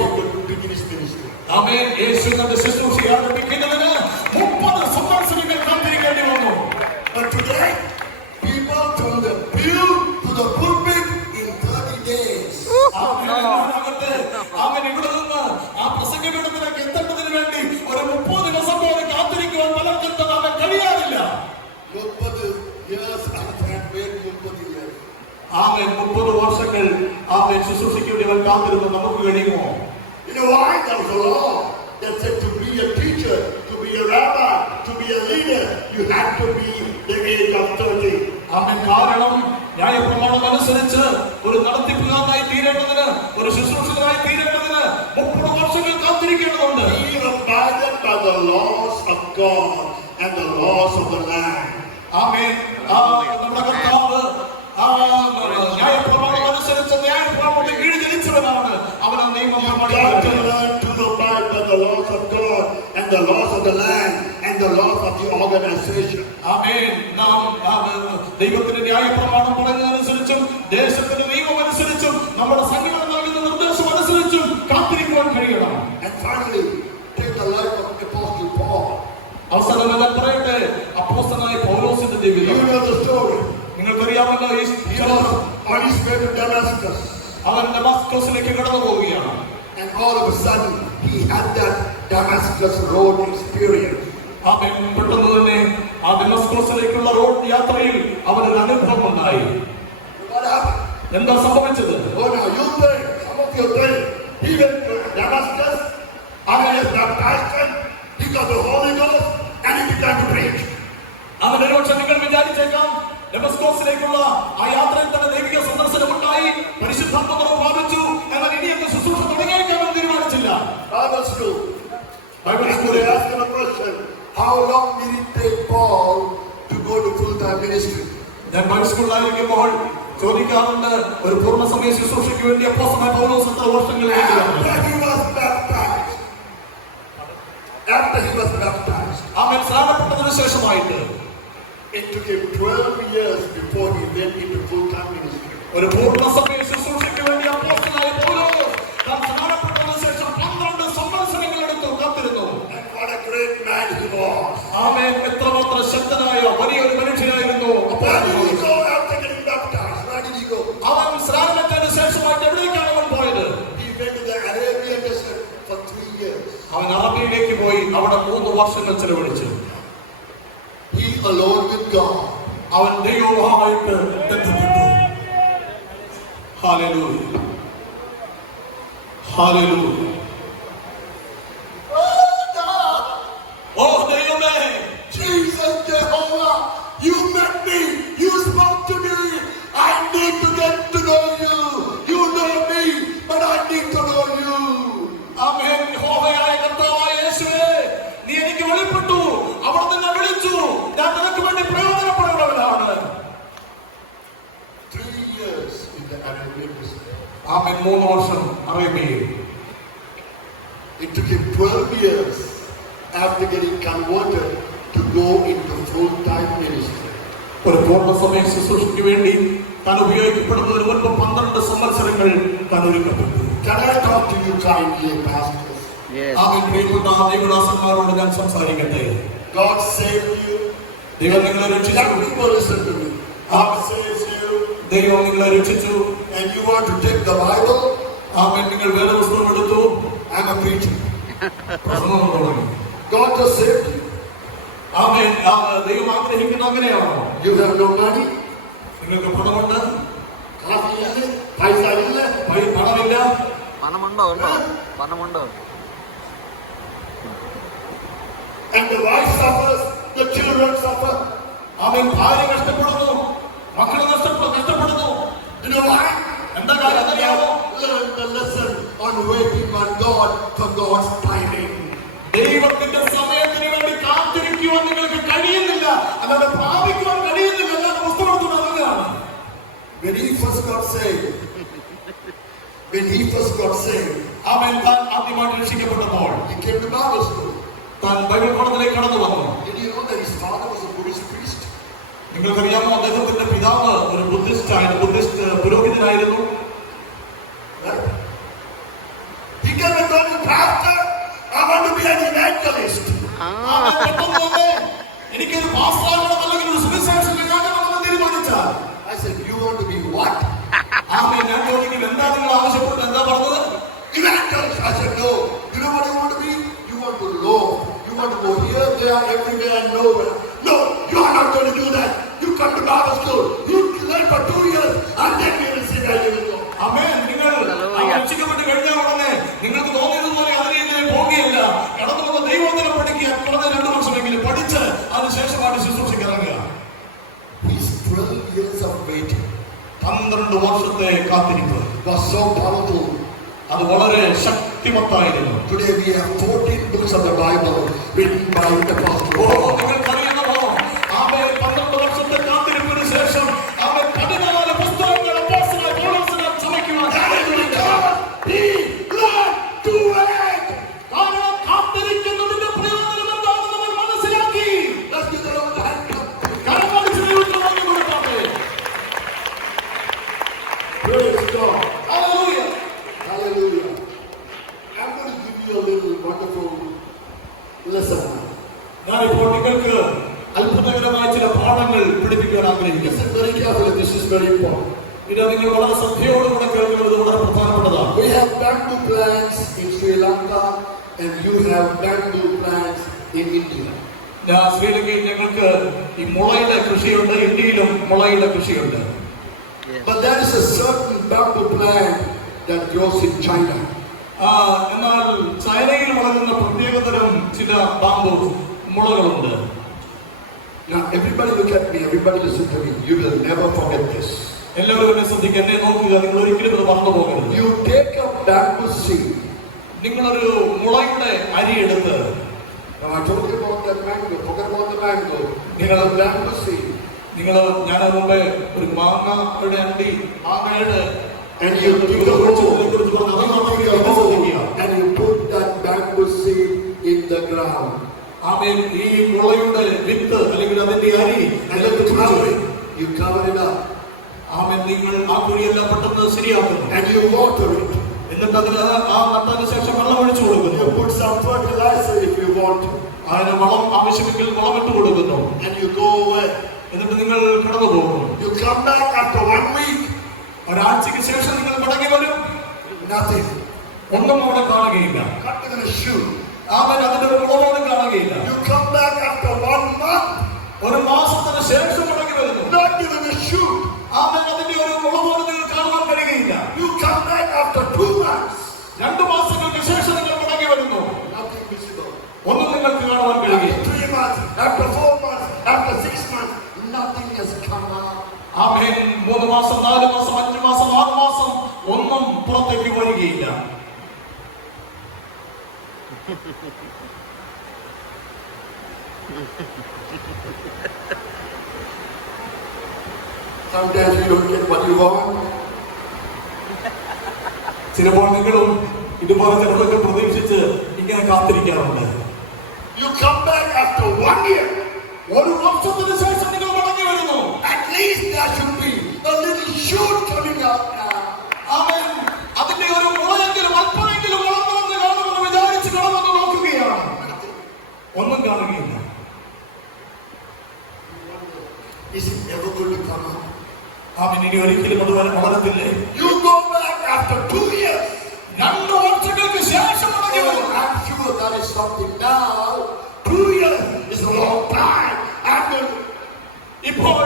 Begin his ministry. ആമേൻ, യേശു തന്റെ ശുശ്രൂഷ ആരംഭിക്കുന്നതിന് 30 സംവത്സരങ്ങൾ കാത്തിരിക്കേണ്ടി വന്നു. But today, people from the pew to the pulpit in 30 days. ആമേൻ, ഇവിടെ നിന്ന് ആ പ്രസംഗപീഠത്തിലേക്ക് എത്തേണ്ടതിന് വേണ്ടി ഒരു 30 ദിവസം പോലെ കാത്തിരിക്കുവാൻ പലർക്കും കഴിയാറില്ല. 30 years after wait 30 years. ആമേൻ, 30 വർഷങ്ങൾ ആമേൻ ശുശ്രൂഷയ്ക്ക് വേണ്ടി അവൻ കാത്തിരുന്നു. നമുക്ക് കഴിയുമോ? You know why? There was a law that said to be a teacher, to be a rabbi, to be a leader, you had to be the age of 30. ആമേൻ, കാരണം ന്യായപ്രമാണം അനുസരിച്ച് ഒരു നടത്തിപ്പുകാരനായി തീരേണ്ടതിന്, ഒരു ശുശ്രൂഷകനായി തീരേണ്ടതിന് 30 വർഷങ്ങൾ കാത്തിരിക്കേണ്ടതുണ്ട്. He was guided by the laws of God and the laws of the land. ആമേൻ, നമ്മുടെ കർത്താവ് ന്യായപ്രമാണം അനുസരിച്ച് ന്യായപ്രമാണത്തെ കീഴിൽ ജനിച്ചവനാണ്. അവൻ ആ നിയമം to abide by the laws of God and the laws of the land and the laws of the organization. ആമേൻ, നാം ദൈവത്തിന്റെ ന്യായപ്രമാണം പറയുന്നതനുസരിച്ചും ദേശത്തിന്റെ നിയമം അനുസരിച്ചും നമ്മുടെ സംഘടന നൽകുന്ന നിർദ്ദേശം അനുസരിച്ചും കാത്തിരിക്കുവാൻ കഴിയണം. And finally, take the life of Apostle Paul. അവസാനം പറയട്ടെ, അപ്പോസ്തലനായ പൗലോസിന്റെ ജീവിതം. You know the story. നിങ്ങൾക്കറിയാമല്ലോ, He was on his way to Damascus. അവൻ ഡമാസ്കസിലേക്ക് കടന്നു പോവുകയാണ്. And all of a sudden, he had that Damascus road experience. അവൻ പെട്ടെന്ന് തന്നെ ആ ഡമാസ്കസിലേക്കുള്ള റോഡ് യാത്രയിൽ അവനൊരു അനുഭവം ഉണ്ടായി. What happened? എന്താ സംഭവിച്ചത്? Oh, now you think, some of you think, he went to Damascus, and he was baptized, he got the Holy Ghost, and he began to preach. അവൻ ഒരുപക്ഷെ നിങ്ങൾ വിചാരിച്ചേക്കാം, ഡമാസ്കസിലേക്കുള്ള ആ യാത്രയിൽ തന്നെ ദൈവിക സന്ദർശനമുണ്ടായി, പരിശുദ്ധാത്മാവ് പ്രാപിച്ചു, എന്നാൽ ഇനിയൊക്കെ ശുശ്രൂഷ തുടങ്ങിയേക്കാമെന്ന് തീരുമാനിച്ചില്ല. Bible school. They asked him a question. How long did it take Paul to go to full-time ministry? ഞാൻ ബൈബിൾ സ്കൂളിലായിരിക്കുമ്പോൾ ചോദിക്കാറുണ്ട്, ഒരു പൂർണ്ണസമയ ശുശ്രൂഷയ്ക്ക് വേണ്ടി അപ്പോസ്തലനായ പൗലോസ് എത്ര വർഷങ്ങൾ After he was baptized. അവൻ സ്നാനപ്പെട്ടതിനു ശേഷമായിട്ട് It took him 12 years before he went into full-time ministry. ഒരു പൂർണ്ണസമയ ശുശ്രൂഷയ്ക്ക് വേണ്ടി അപ്പോസ്തലനായ പൗലോസ് താൻ സ്നാനപ്പെട്ടതിനു ശേഷം 12 സംവത്സരങ്ങൾ എടുത്തു കാത്തിരുന്നു. And what a great man he was. ആമേൻ, എത്രമാത്രം ശക്തനായ വലിയൊരു മനുഷ്യനായിരുന്നു. Where did he go after getting baptized? Where did he go? അവൻ സ്നാനപ്പെട്ടതിനു ശേഷമായിട്ട് എവിടേക്കാണ് അവൻ പോയത്? He went to the Arabian desert for 3 years. അവൻ അറബിയിലേക്ക് പോയി അവിടെ 3 വർഷങ്ങൾ ചെലവഴിച്ചു. He alone with God. അവൻ ദൈവവുമായിട്ട് ബന്ധപ്പെട്ടു. Hallelujah, hallelujah. ഓ ദൈവമേ, Jesus Jehovah, you met me, you spoke to me. I need to get to know you. You know me, but I need to know you. ആമേൻ. യഹോവയായ കർത്താവായ യേശുവേ, നീ എനിക്ക് വെളിപ്പെട്ടു, അവിടെ നിന്നെ വിളിച്ചു, ഞാൻ നിനക്ക് വേണ്ടി പ്രയോജനപ്പെടുന്നവനാണ്. 3 years in the Arabian desert. ആമേൻ, 3 വർഷം അറേബ്യയിൽ. It took him 12 years after getting converted to go into full-time ministry. ഒരു പൂർണ്ണസമയ ശുശ്രൂഷയ്ക്ക് വേണ്ടി താൻ ഉപയോഗിക്കപ്പെടുന്നതിന് മുൻപ് 12 സംവത്സരങ്ങൾ താൻ ഒരുക്കപ്പെട്ടു. Can I talk to you kindly, pastors? Yes. ആമേൻ. പ്രിയപ്പെട്ട ദൈവദാസന്മാരോട് ഞാൻ സംസാരിക്കട്ടെ. God saved you. ദൈവം നിങ്ങളെ രക്ഷിച്ചു. Young people, listen to me. God saves you. ദൈവം നിങ്ങളെ രക്ഷിച്ചു. And you want to take the Bible? ആമേൻ. നിങ്ങൾ വേദപുസ്തകം എടുത്തു. I'm a preacher. പ്രസംഗം തുടങ്ങി. God just saved you. ആമേൻ. ദൈവം ആഗ്രഹിക്കുന്ന അങ്ങനെയാണോ? You have no money. നിങ്ങൾക്ക് പണമുണ്ട്, കാശില്ല, പൈസ ഇല്ല, പണമില്ല. പണമുണ്ടോ? പണമുണ്ടോ? and the wife suffers, the children suffer. ആമേൻ. ഭാര്യ കഷ്ടപ്പെടുന്നു, മക്കൾ കഷ്ടപ്പെടുന്നു. You know why? എന്താ കാര്യം അറിയാമോ? Learn the lesson on waiting on God for God's timing. ദൈവത്തിന്റെ സമയത്തിന് വേണ്ടി കാത്തിരിക്കുവാൻ നിങ്ങൾക്ക് കഴിയുന്നില്ല, അല്ലാതെ പ്രാപിക്കുവാൻ കഴിയുന്നില്ല. എന്നാണ് പുസ്തകത്തിൽ പറഞ്ഞതാണ്. When he first got saved, ആമേൻ, താൻ ആദ്യമായിട്ട് രക്ഷിക്കപ്പെട്ടപ്പോൾ he came to Bible school. താൻ ബൈബിൾ പഠനത്തിലേക്ക് കടന്നു വന്നു. Did you know that his father was a Buddhist priest? നിങ്ങൾക്കറിയാമോ, അദ്ദേഹത്തിന്റെ പിതാവ് ഒരു Buddhist പുരോഹിതനായിരുന്നു. He can become a pastor. I want to be an evangelist. എനിക്കൊരു പാസ്റ്ററാകണം അല്ലെങ്കിൽ ഒരു സുവിശേഷകനാകണമെന്ന് തീരുമാനിച്ചാൽ, I said, you want to be what? ഞാൻ ചോദിക്കും, എന്താ നിങ്ങൾ ആവശ്യപ്പെട്ടത്? എന്താ പറഞ്ഞത്? Evangelist. I said, no. You know what you want to be? You want to know. You want to go here, there, everywhere, and nowhere. No, you are not going to do that. You come to Bible school. You learn for 2 years, and then you will see that you will go. ആമേൻ. നിങ്ങൾ രക്ഷിക്കപ്പെട്ട് കഴിഞ്ഞ ഉടനെ നിങ്ങൾക്ക് തോന്നിയതുപോലെ അതിനെ പോകുകയല്ല. കടന്നു വന്ന ദൈവത്തിനെ പഠിക്കുക. കടന്ന 2 വർഷമെങ്കിലും പഠിച്ച് അതിനുശേഷമാണ് ശുശ്രൂഷയ്ക്ക്. These 12 years of waiting 12 വർഷത്തെ കാത്തിരിപ്പ് was so powerful. അത് വളരെ ശക്തിമത്തായിരുന്നു. Today we have 14 books of the Bible written by the Apostle. നിങ്ങൾക്കറിയാമോ, ആമേൻ, 12 വർഷത്തെ കാത്തിരിപ്പിന് ശേഷം അവൻ 14 പുസ്തകങ്ങൾ അപ്പോസ്തലനായ പൗലോസിനെ ചമയ്ക്കുവാൻ. കാരണം കാത്തിരിക്കുന്നതിന്റെ പ്രയോജനം എന്താണെന്ന് നമ്മൾ മനസ്സിലാക്കി. Praise God. Hallelujah. Hallelujah. I'm going to give you a little wonderful lesson. ഞാനിപ്പോൾ നിങ്ങൾക്ക് അത്ഭുതകരമായ ചില പാഠങ്ങൾ പഠിപ്പിക്കാൻ ആഗ്രഹിക്കുന്നു. Listen very carefully. This is very important. ഇത് നിങ്ങൾ വളരെ ശ്രദ്ധയോടുകൂടെ കേൾക്കുന്നത് വളരെ പ്രധാനപ്പെട്ടതാണ്. We have bamboo plants in Sri Lanka and you have bamboo plants in India. ശ്രീലങ്കയിൽ ഞങ്ങൾക്ക് ഈ മുളയുടെ കൃഷിയുണ്ട്, ഇന്ത്യയിലും മുളയുടെ കൃഷിയുണ്ട്. But there is a certain bamboo plant that grows in China. എന്നാൽ ചൈനയിൽ വളരുന്ന പ്രത്യേകതരം ചില bamboo മുളകളുണ്ട്. Now everybody look at me, everybody listen to me. You will never forget this. എല്ലാവരും എന്നെ ശ്രദ്ധിക്കുക, എന്നെ നോക്കുക. നിങ്ങൾ ഒരിക്കലും ഇത് മറന്നു പോകരുത്. You take a bamboo seed. നിങ്ങളൊരു മുളയുടെ അരി എടുത്ത്, Now I told you about that mango. Forget about the mango. Take a bamboo seed. ഞാൻ മുമ്പേ ഒരു മാങ്ങയുടെ അണ്ടി, മാങ്ങയുടെ And you dig a hole and you put that bamboo seed in the ground. ആമേൻ. ഈ മുളയുടെ വിത്ത് അല്ലെങ്കിൽ അതിന്റെ അരി You cover it up. ആമേൻ. നിങ്ങൾ ആ കുഴിയെല്ലാം പെട്ടെന്ന് ശരിയാക്കുന്നു. And you water it. എന്നിട്ട് അതിന് ആ നട്ടതിന് ശേഷം വെള്ളം ഒഴിച്ചു കൊടുക്കുന്നു. You put some fertilizer if you want to. അതിന് വളം ആവശ്യമെങ്കിൽ വളമിട്ട് കൊടുക്കുന്നു. And you go away. എന്നിട്ട് നിങ്ങൾ കടന്നു പോകുന്നു. You come back after 1 week. ഒരാഴ്ചയ്ക്ക് ശേഷം നിങ്ങൾ മടങ്ങി വരും. Nothing. ഒന്നും അവിടെ കാണുകയില്ല. Not even a shoe. അവൻ അതിന്റെ ഒരു മുളപോലും കാണുകയില്ല. You come back after 1 month. ഒരു മാസത്തിന് ശേഷം മടങ്ങി വരുന്നു. Not even a shoe. അവൻ അതിന്റെ ഒരു മുളപോലും നിങ്ങൾ കാണുവാൻ കഴിയുകയില്ല. You come back after 2 months. 2 മാസങ്ങൾക്ക് ശേഷം നിങ്ങൾ മടങ്ങി വരുന്നു. Nothing visible. ഒന്നും നിങ്ങൾക്ക് കാണുവാൻ കഴിയുകയില്ല. After 3 months, after 4 months, after 6 months, nothing has come out. ആമേൻ. 3 മാസം, 4 മാസം, 5 മാസം, 6 മാസം ഒന്നും പുറത്തേക്ക് വരികയില്ല. Sometimes you don't get what you want. ചിലപ്പോൾ നിങ്ങളും ഇതുപോലെ ചിലതൊക്കെ പ്രതീക്ഷിച്ച് ഇങ്ങനെ കാത്തിരിക്കാറുണ്ട്. You come back after 1 year. 1 വർഷത്തിന് ശേഷം നിങ്ങൾ മടങ്ങി വരുന്നു. At least there should be a little shoot coming out now. അവൻ അതിന്റെ ഒരു മുളയെങ്കിലും അല്പമെങ്കിലും വളർന്നു കാണുമെന്ന് വിചാരിച്ച് കടന്നു നോക്കുകയാണ്. ഒന്നും കാണുകയില്ല. Is it ever going to come out? അവൻ ഇനി ഒരിക്കലും അത് വളരത്തില്ലേ. You go back after 2 years. 2 വർഷങ്ങൾക്ക് ശേഷം മടങ്ങി വരും. I'm sure that is something now. 2 years is a long time. ഇപ്പോൾ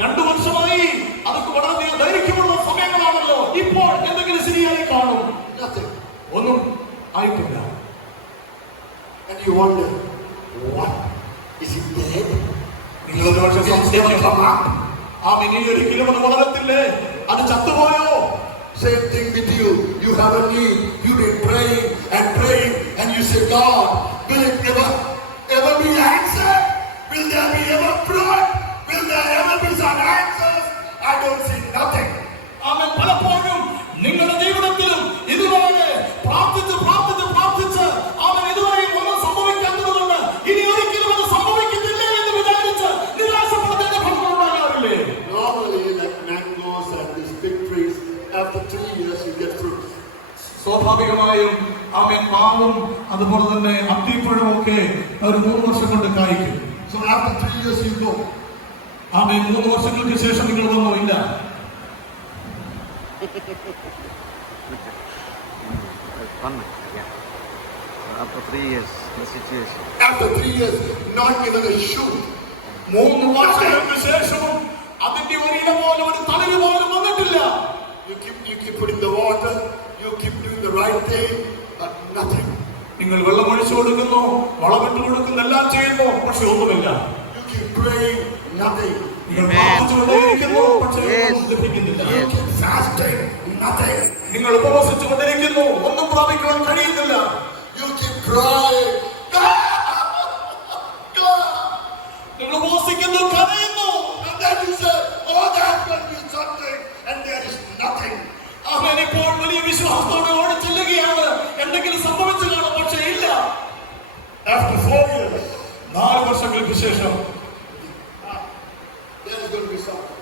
2 വർഷമായി അതൊക്കെ വളരെ ദൈർഘ്യമുള്ള സമയങ്ങളാണല്ലോ. ഇപ്പോൾ എന്തെങ്കിലും ശരിയായി കാണും. Nothing. ഒന്നും ആയിട്ടില്ല. And you wonder, what? Is it dead? നിങ്ങൾ ഒരു പക്ഷേ സംശയിക്കും, ആ മിനി ഒരിക്കലും അത് വളരത്തില്ലേ, അത് ചത്തുപോയോ? Same thing with you. You have a need. You've been praying and praying, and you say, God, will it ever be answered? Will there be ever fruit? Will there ever be some answers? I don't see nothing. അവൻ പലപ്പോഴും നിങ്ങളുടെ ജീവിതത്തിലും ഇതുപോലെ പ്രാർത്ഥിച്ച് അവൻ ഇതുവരെയും ഒന്നും സംഭവിക്കാത്തതുകൊണ്ട് ഇനി ഒരിക്കലും അത് സംഭവിക്കുന്നില്ല എന്ന് വിചാരിച്ച് നിരാശപ്പെടുത്തേണ്ട ഫലമുണ്ടാകരുത്. സ്വാഭാവികമായും ആമേൻ മാവും അതുപോലെ തന്നെ അത്തിപ്പഴവും ഒക്കെ ഒരു 3 വർഷം കൊണ്ട് കായ്ക്കും. So after 3 years you go. ആമേൻ 3 വർഷങ്ങൾക്ക് ശേഷം നിങ്ങൾ വന്നോ? ഇല്ല. After 3 years, the situation. After 3 years, not even a shoot. 3 വർഷങ്ങൾക്ക് ശേഷവും അതിന്റെ ഒരു ഇല പോലും ഒരു തളിര് പോലും വന്നിട്ടില്ല. You keep putting the water, you keep doing the right thing, but nothing. നിങ്ങൾ വെള്ളം ഒഴിച്ചു കൊടുക്കുന്നു, വളമിട്ട് കൊടുക്കുന്നു, എല്ലാം ചെയ്യുന്നു, പക്ഷെ ഒന്നുമില്ല. You keep praying, nothing. നിങ്ങൾ പ്രാർത്ഥിച്ചുകൊണ്ടേയിരിക്കുന്നു, പക്ഷേ ഒന്നും ലഭിക്കുന്നില്ല. You keep fasting, nothing. നിങ്ങൾ ഉപവസിച്ചുകൊണ്ടിരിക്കുന്നു, ഒന്നും പ്രാപിക്കുവാൻ കഴിയുന്നില്ല. You keep crying. നിങ്ങൾ ഉപവസിക്കുന്നു, കരയുന്നു. And then you say, oh, there's going to be something, and there is nothing. അവൻ ഇപ്പോൾ വലിയ വിശ്വാസത്തോടെ ഓടി ചെല്ലുകയാണ്, എന്തെങ്കിലും സംഭവിച്ചു കാണും, പക്ഷേ ഇല്ല. After 4 years, 4 വർഷങ്ങൾക്ക് ശേഷം there is going to be something.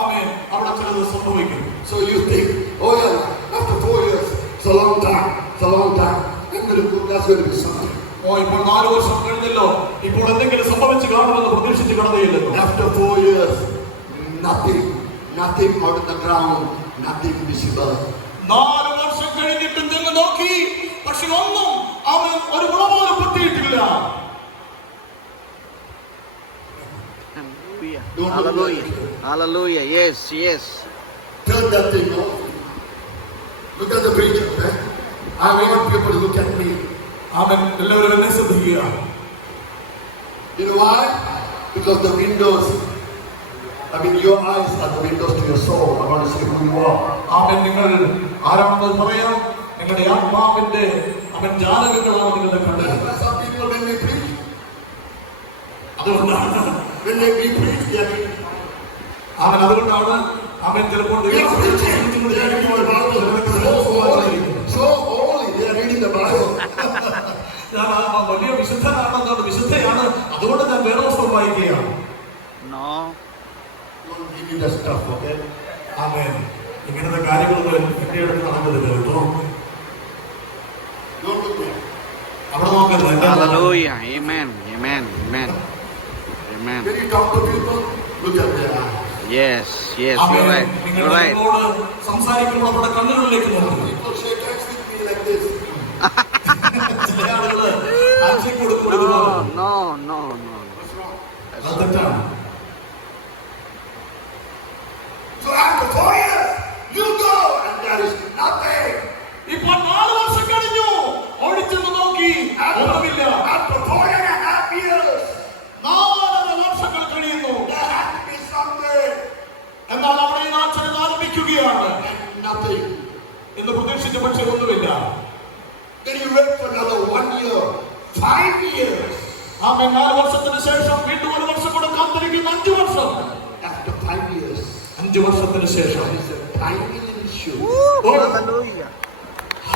ആമേൻ അവിടെ ചിലത് സംഭവിക്കും. So you think, oh yeah, after 4 years, it's a long time, it's a long time. Then that's going to be something. ഇപ്പോൾ 4 വർഷം കഴിഞ്ഞല്ലോ, ഇപ്പോൾ എന്തെങ്കിലും സംഭവിച്ചു കാണുമെന്ന് പ്രതീക്ഷിച്ച് കടന്നുചെല്ലുന്നു. After 4 years, nothing out of the ground, nothing visible. 4 വർഷം കഴിഞ്ഞിട്ടും ചെന്ന് നോക്കി, പക്ഷെ ഒന്നും അവൻ ഒരു മുള പോലും പൊട്ടിയിട്ടില്ല. Hallelujah. Hallelujah. Yes, yes. Turn that thing off. Look at the preacher, man. I want people to look at me. അവൻ എല്ലാവരും എന്നെ ശ്രദ്ധിക്കുക. You know why? Because the windows, your eyes are the windows to your soul. I want to see who you are. അവൻ നിങ്ങൾ ആരാണെന്ന് പറയാം. നിങ്ങളുടെ ആത്മാവിന്റെ അവൻ ജാലകങ്ങളാണ് നിങ്ങളുടെ കണ്ണിൽ. That's why some people when we preach, അതുകൊണ്ടാണ് when we preach, they are അവൻ അതുകൊണ്ടാണ് അവൻ ചിലപ്പോൾ preaching. They are reading the Bible. So holy, they are reading the Bible. ഞാൻ വലിയ വിശുദ്ധനാണെന്നാണ്, വിശുദ്ധയാണ്, അതുകൊണ്ട് ഞാൻ വേദപുസ്തകം വായിക്കുകയാണ്. No. Don't give me the stuff, okay? ആമേൻ. ഇങ്ങനത്തെ കാര്യങ്ങളൊന്നും എന്റെ അടുത്ത് നടക്കരുത് കേട്ടോ. Don't look there. അവിടെ നോക്കരുത്. Hallelujah. Amen. Amen. Amen. Amen. When you talk to people, look at their eyes. Yes, yes, you're right. You're right. സംസാരിക്കുമ്പോൾ നമ്മുടെ കണ്ണുകളിലേക്ക് നോക്കും. People shake hands with me like this. ചില ആളുകള് handshake കൊടുക്കുന്നത് No, no, no. What's wrong? അത് തെറ്റാണ്. So after 4 years, you go and there is nothing. ഇപ്പോൾ 4 വർഷം കഴിഞ്ഞു, ഓടിച്ചെന്ന് നോക്കി, ഒന്നുമില്ല. After 4.5 years, 4 വർഷങ്ങൾ കഴിയുന്നു. there has to be something. എന്നാൽ അവിടെ ഈ നാശനം ആരംഭിക്കുകയാണ്. And nothing. എന്ന് പ്രതീക്ഷിച്ച പക്ഷേ ഒന്നുമില്ല. Then you wait for another 1 year, 5 years. ആമേൻ. 4 വർഷത്തിന് ശേഷം വീണ്ടും 1 വർഷം കൂടെ കാത്തിരിക്കുന്ന 5 വർഷം. After 5 years, 5 വർഷത്തിന് ശേഷം there is a tiny little shoe. Hallelujah.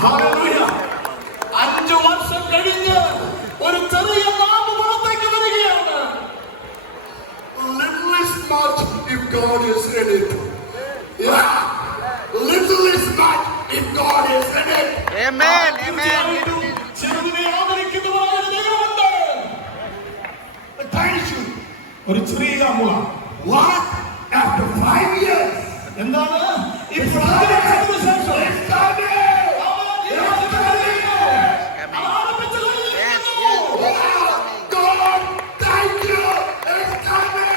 Hallelujah. 5 വർഷം കഴിഞ്ഞ് ഒരു ചെറിയ നാമ്പ് പുറത്തേക്ക് വരികയാണ്. Little is much if God is in it. Yeah. Little is much if God is in it. Amen. Amen. ചെറുതിനെ ആദരിക്കുന്നവരായ ഒരു ദൈവമുണ്ട്. A tiny shoe. ഒരു ചെറിയ മുള. What? After 5 years? എന്താണ് ഇപ്പോൾ 5 വർഷത്തിന് ശേഷം It's coming. Yes, yes. God, thank you. It's coming.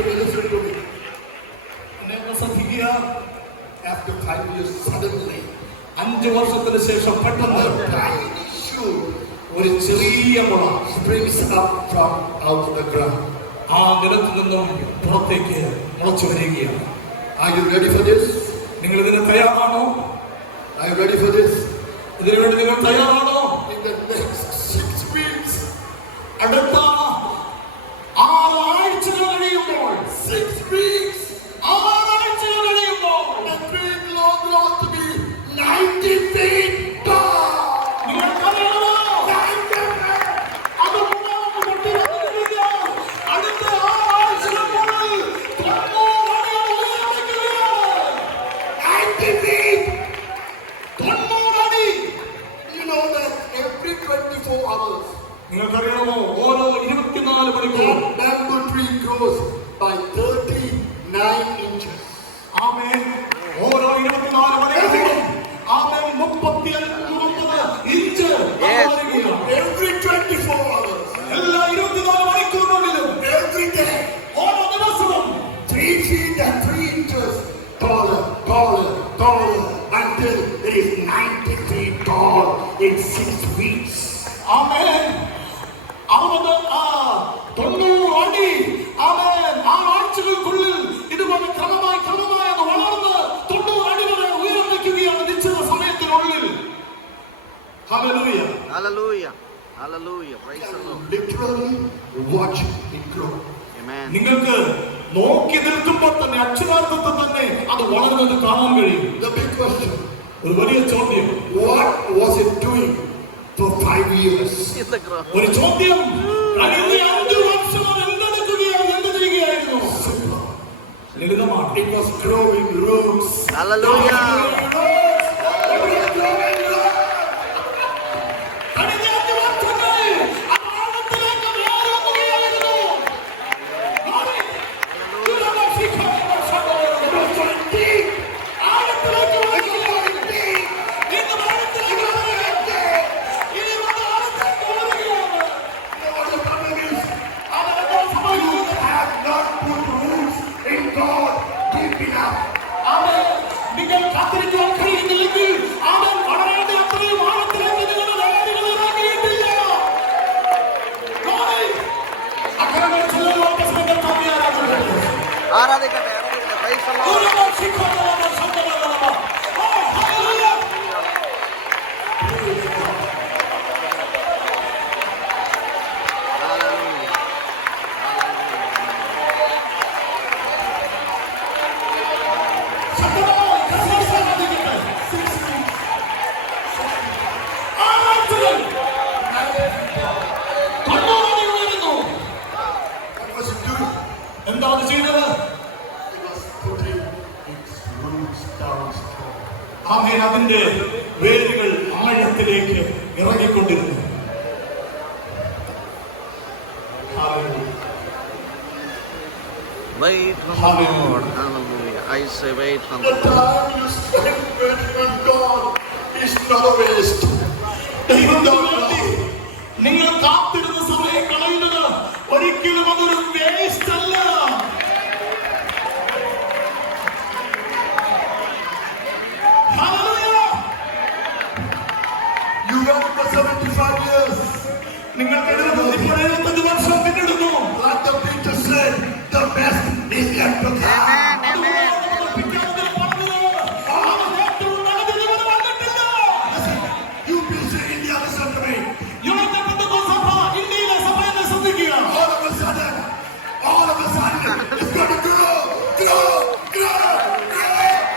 Listen to me. After 5 years, suddenly, 5 വർഷത്തിന് ശേഷം പെട്ടെന്ന് a tiny shoe ഒരു ചെറിയ മുള springs up from out of the ground. ആ നിലത്ത് നിന്നും പുറത്തേക്ക് മുളച്ചു വരികയാണ്. Are you ready for this? നിങ്ങൾ ഇതിന് തയ്യാറാണോ? Are you ready for this? ഇതിനു വേണ്ടി നിങ്ങൾ തയ്യാറാണോ? In the next 6 weeks, അടുത്ത 6 ആഴ്ചകൾ കഴിയുമ്പോൾ 6 weeks, 6 ആഴ്ചകൾ കഴിയുമ്പോൾ the tree grows to be 90 feet tall. നിങ്ങൾ അറിയണമോ? 90 feet. അത് നിങ്ങൾക്കറിയാമോ ഓരോ 24 മണിക്കൂർ That bamboo tree grows by 39 inches. ആമേൻ ഓരോ 24 മണിക്കൂറും ആമേൻ 39 ഇഞ്ച് വളരുകയാണ്. Every 24 hours. എല്ലാ 24 മണിക്കൂറിനുള്ളിലും Every day. ഓരോ ദിവസവും 3 feet and 3 inches taller, taller, taller until it is 90 feet tall in 6 weeks. ആമേൻ 90 അടി ആമേൻ 6 ആഴ്ചകൾക്കുള്ളിൽ ഇതുപോലെ ക്രമമായി അത് വളർന്ന് 90 അടി വരെ ഉയരം വയ്ക്കുകയാണ് നിശ്ചിത സമയത്തിനുള്ളിൽ. Hallelujah. Hallelujah. Hallelujah. Praise the Lord. Literally watch it grow. Amen. നിങ്ങൾക്ക് നോക്കി നിൽക്കുമ്പോൾ തന്നെ അക്ഷരാർത്ഥത്തിൽ തന്നെ അത് വളരുന്നത് കാണാൻ കഴിയും. The big question, ഒരു വലിയ ചോദ്യം, what was it doing for 5 years? In the ground. ഒരു ചോദ്യം, കഴിഞ്ഞ 5 വർഷം എന്ത് ചെയ്യുകയായിരുന്നു? ലളിതമാണ്. It was growing roots. Hallelujah. കഴിഞ്ഞ 5 വർഷങ്ങളിൽ അത് ആഴത്തിലേക്ക് വളരുകയായിരുന്നു. ആഴത്തിലേക്ക് വളരുകയായിരുന്നു. ഇന്ന് ആഴത്തിലേക്ക് വളരുകയാണ്. ഇനി വന്ന് ആഴത്തിലേക്ക് വളരുകയാണ്. അതെന്താ സംഭവിക്കുന്നത്? Have not put roots in God deep enough. ആമേൻ. നിങ്ങൾ കാത്തിരിക്കാൻ കഴിയുന്നില്ലെങ്കിൽ അവൻ വളരേണ്ട അത്രയും ആഴത്തിലേക്ക് നിങ്ങളുടെ വേരുകൾ ഇറങ്ങിയിട്ടില്ല. അങ്ങനെ ചിലർ ഓപ്പസിന്റെ തോന്നിയാരാണ്. ആരാധിക്കട്ടെ. Praise the Lord. Hallelujah. What was it doing? എന്താണ് ചെയ്തത്? It was putting its roots down strong. ആമേൻ. അതിന്റെ വേരുകൾ ആഴത്തിലേക്ക് ഇറങ്ങിക്കൊണ്ടിരുന്നു. Hallelujah. Wait from the Hallelujah. Lord. Hallelujah. I say wait from The the Lord. time you spend waiting on God is not a waste. ദൈവത്തിന് വേണ്ടി നിങ്ങൾ കാത്തിരുന്ന സമയം കളയുന്നത് ഒരിക്കലും അതൊരു വേസ്റ്റ് അല്ല. Hallelujah. You wait for 75 years. നിങ്ങൾ കരുതുന്നു ഇപ്പോൾ 75 വർഷം പിന്നിടുന്നു. Like the preacher said, the best is yet to come. Amen. അതുപോലെ പിറ്റാതിൽ പറഞ്ഞത് അവൻ ഏറ്റവും നല്ലത് ഇതുവരെ വന്നിട്ടില്ല. Listen, you busy India, listen to me. United Pentecost സഭ ഇന്ത്യയിലെ സഭയെ ശ്രദ്ധിക്കുക. All of a sudden, it's going to grow, grow, grow, grow.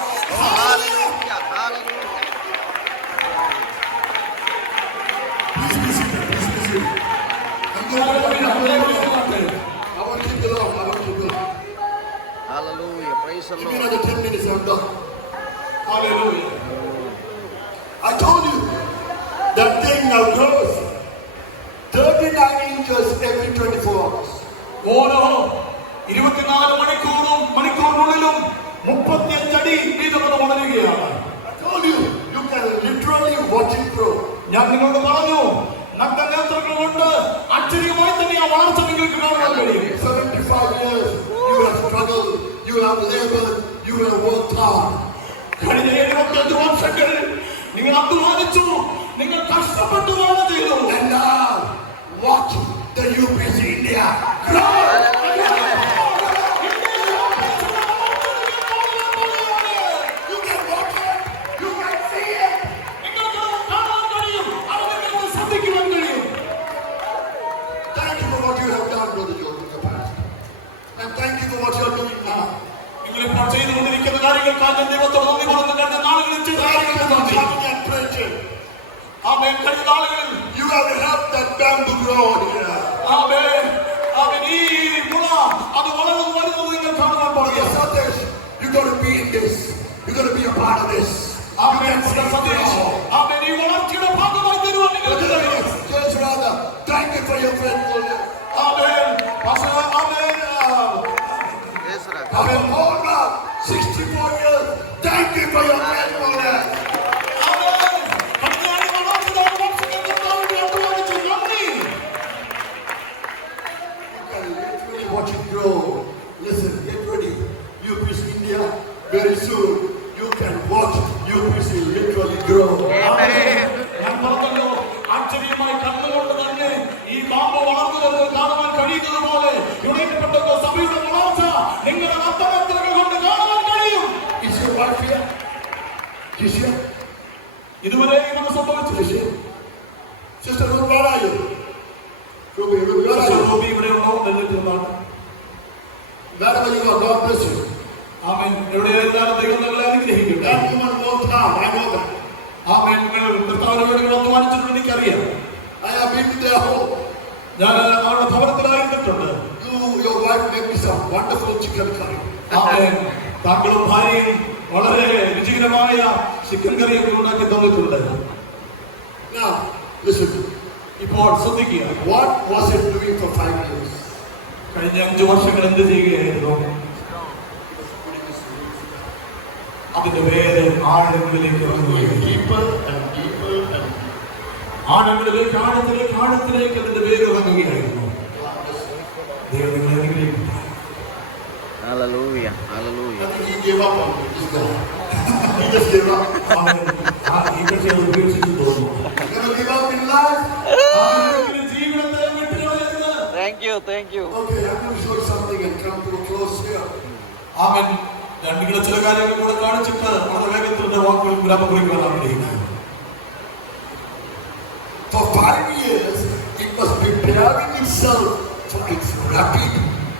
Hallelujah. Hallelujah. Please be seated, please be seated. I want to keep the Lord, I want to keep the Lord. Hallelujah. Praise the Give me Lord. another 10 minutes, I'm done. Hallelujah. I told you, that thing now grows 39 inches every 24 hours. ഓരോ 24 മണിക്കൂറിനുള്ളിലും 35 അടി വീതം അത് വളരുകയാണ്. I told you, you can literally watch it grow. ഞാൻ നിങ്ങളോട് പറഞ്ഞു, നഗ്നനേത്രങ്ങൾ കൊണ്ട് ആശ്ചര്യമായി തന്നെ ആ വളർച്ച നിങ്ങൾക്ക് കാണാൻ കഴിയും. 75 years, you have struggled, you have labored, you have worked hard. കഴിഞ്ഞ 75 വർഷങ്ങൾ നിങ്ങൾ അധ്വാനിച്ചു, നിങ്ങൾ കഷ്ടപ്പെട്ടു വേണം ചെയ്തു. And now, watch the UPC India grow. You can watch it, you can see it. നിങ്ങൾക്ക് കാണാൻ കഴിയും, അത് നിങ്ങൾക്ക് ശ്രദ്ധിക്കുവാൻ കഴിയും. Thank you for what you have done, Brother Joe, in the past. And thank you for what you are doing now. നിങ്ങൾ ഇപ്പോൾ ചെയ്തുകൊണ്ടിരിക്കുന്ന കാര്യങ്ങൾക്കായി ഞാൻ ദൈവത്തോട് നന്ദി പറയുന്നു. കഴിഞ്ഞ നാളുകളിൽ ചെയ്ത കാര്യങ്ങൾക്ക് നന്ദി. ആമേൻ. കഴിഞ്ഞ നാളുകളിൽ You have helped that bamboo grow here. ആമേൻ. ആമേൻ. ഈ മുള അത് വളർന്നു വരുന്നത് നിങ്ങൾ കാണാൻ പോകുക. Satish, you're going to be in this. You're going to be a part of this. ആമേൻ. സതീഷ്, ആമേൻ. ഈ വളർച്ചയുടെ ഭാഗമായി തരുവാൻ നിങ്ങൾക്ക് കഴിയും. Yes, brother. Thank you for your faithfulness. Amen. Amen. Yes, sir. Amen. More now, 64 years. Thank you for your faithfulness. ആമേൻ. കർത്താവേ, വളർച്ചയുടെ വർഷങ്ങൾ കർത്താവിനെ അധ്വാനിച്ചു. നന്ദി. You can literally watch it grow. Listen, get ready. UPC India, very soon you can watch UPC literally grow. ഞാൻ പറഞ്ഞല്ലോ, ആശ്ചര്യമായി കണ്ണുകൊണ്ട് തന്നെ ഈ പാമ്പ് വളർന്നു വരുന്നത് കാണുവാൻ കഴിയുന്നത് പോലെ യുണൈറ്റഡ് പെന്തക്കോസ്ത് സഭയുടെ വളർച്ച നിങ്ങളുടെ അത്തരത്തിലുകൾ കൊണ്ട് കാണുവാൻ കഴിയും. Is your wife here? Is she here? ഇതുവരെയും അത് സംഭവിച്ചു. Is she here? Sister Ruth, where are you? Ruby, where are you? Ruby ഇവിടെ ഉണ്ടോ? എന്നിട്ടുള്ളതാണ്. Wherever you are, God bless you. ആമേൻ. എവിടെയെല്ലാം ദൈവം നിങ്ങളെ അനുഗ്രഹിക്കട്ടെ. That woman worked hard, I know that. ആമേൻ. നിങ്ങൾ കർത്താവിന് വേണ്ടി നിങ്ങൾ അധ്വാനിച്ചിട്ടുണ്ട്, എനിക്കറിയാം. I have been to their home. ഞാൻ അവരുടെ ഭവനത്തിലായിരുന്നിട്ടുണ്ട്. You, your wife made me some wonderful chicken curry. ആമേൻ. താങ്കളും ഭാര്യയും വളരെ രുചികരമായ ചിക്കൻ കറിയൊക്കെ ഉണ്ടാക്കി തന്നിട്ടുണ്ട്. Now, listen. ഇപ്പോൾ ശ്രദ്ധിക്കുക. What was it doing for 5 years? കഴിഞ്ഞ 5 വർഷങ്ങൾ എന്ത് ചെയ്യുകയായിരുന്നു? അതിന്റെ വേര് ആഴങ്ങളിലേക്ക് ഇറങ്ങുകയായിരുന്നു. Deeper and deeper and ആഴങ്ങളിലേക്ക് ആഴത്തിലേക്ക് അതിന്റെ വേര് ഇറങ്ങുകയായിരുന്നു. ദൈവം നിങ്ങളെ അനുഗ്രഹിക്കട്ടെ. Hallelujah. Hallelujah. I think he gave up on me. This guy. He just gave up. ആമേൻ. ഈ പക്ഷേ അത് ഉപേക്ഷിച്ചു തോന്നുന്നു. You're going to give up in life? ആമേൻ. ജീവിതത്തെ വിട്ടുകളയരുത്. Thank you. Thank you. Okay, I'm going to show you something and come to a close here. ആമേൻ. രണ്ടുകളെ ചില കാര്യങ്ങൾ കൂടെ കാണിച്ചിട്ട് വളരെ വേഗത്തിലുള്ള വാക്കുകൾ വിരാമം കുറിക്കുവാൻ ആഗ്രഹിക്കുന്നു. For 5 years, it was preparing itself for its rapid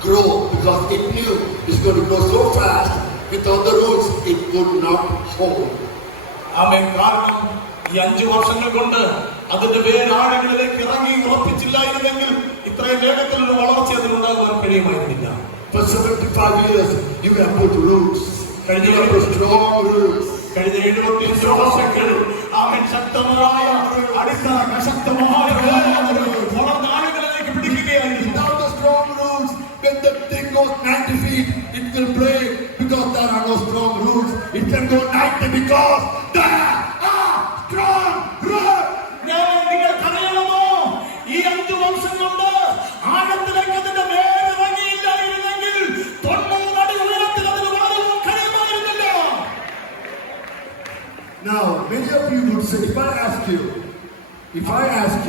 growth because it knew it's going to grow so fast without the roots it could not hold. ആമേൻ. കാരണം ഈ 5 വർഷങ്ങൾ കൊണ്ട് അതിന്റെ വേരാഴങ്ങളിലേക്ക് ഇറങ്ങി ഉറപ്പിച്ചില്ലായിരുന്നെങ്കിൽ ഇത്രയും വേഗത്തിലുള്ള വളർച്ച അതിനുണ്ടാകുവാൻ കഴിയുമായിരുന്നില്ല. For 75 years, you have put roots. You have put strong roots. കഴിഞ്ഞ 75 വർഷങ്ങൾ ആമേൻ ശക്തമായ അടിസ്ഥാന ശക്തമായ വളർന്ന ആളുകളിലേക്ക് പിടിക്കുകയായിരുന്നു. Without the strong roots, when the thing goes 90 feet, it will break because there are no strong roots. It can go 90 because there are strong roots. നിങ്ങൾക്കറിയണമോ, ഈ 5 വർഷം കൊണ്ട് ആഴത്തിലേക്ക് അതിന്റെ വേരിറങ്ങിയില്ലായിരുന്നെങ്കിൽ 90 അടി ഉയരത്തിൽ അതിന് വളരാൻ കഴിയുമായിരുന്നില്ല. Now, many of you would say, if I ask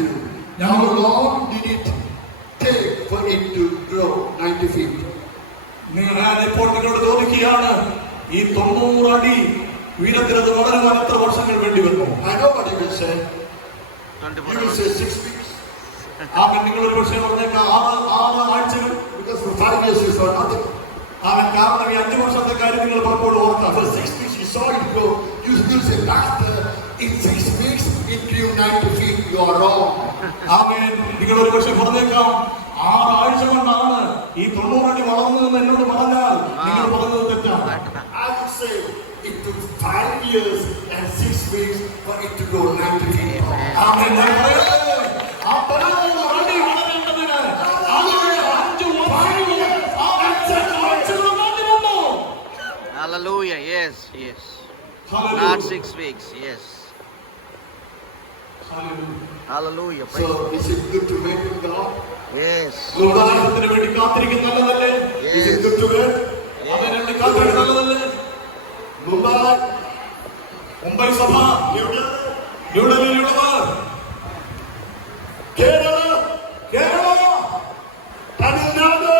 you, how long did it take for it to grow 90 feet? ഞാൻ ഇപ്പോൾ നിങ്ങളോട് ചോദിക്കുകയാണ്, ഈ 90 അടി ഉയരത്തിൽ അത് വളരുവാൻ എത്ര വർഷങ്ങൾ വേണ്ടി വന്നു? I know what you will say. You 24 will say 6 weeks. ആമൻ. നിങ്ങൾ ഒരു പക്ഷേ പറഞ്ഞേക്കാം 6 ആഴ്ചകൾ. Because for 5 years you saw nothing. ആമൻ. കാരണം ഈ 5 വർഷത്തെ കാര്യം നിങ്ങൾ പലപ്പോഴും ഓർക്കാം. For 6 weeks you saw it grow. You still say, Pastor, in 6 weeks it grew 90 feet. You are wrong. ആമേൻ. നിങ്ങൾ ഒരു പക്ഷേ പറഞ്ഞേക്കാം 6 ആഴ്ച കൊണ്ടാണ് ഈ 90 അടി വളർന്നതെന്ന് എന്നോട് പറഞ്ഞാൽ നിങ്ങൾ പറഞ്ഞത് തെറ്റാണ്. I would say it took 5 years and 6 weeks for it to grow 90 feet. ആമേൻ. ഞാൻ പറയട്ടെ, ആ 90 അടി വളരേണ്ടതിന് അതിന് 5 വർഷങ്ങൾ ആമേൻ ആഴ്ചകൾ വേണ്ടി വന്നു. Hallelujah. Yes. Yes. Hallelujah. Not 6 weeks. Yes. Hallelujah. Hallelujah. Praise So is it good to wait in God? Yes. ഗുണദാനത്തിന് വേണ്ടി കാത്തിരിക്കുന്നത് നല്ലതല്ലേ? Is it good to wait? അതിന് വേണ്ടി കാത്തിരിക്കുന്നത് നല്ലതല്ലേ? Mumbai, മുംബൈ സഭ, New Delhi, ന്യൂഡൽഹിയിലുള്ളവർ, Kerala, Kerala, Tamil Nadu,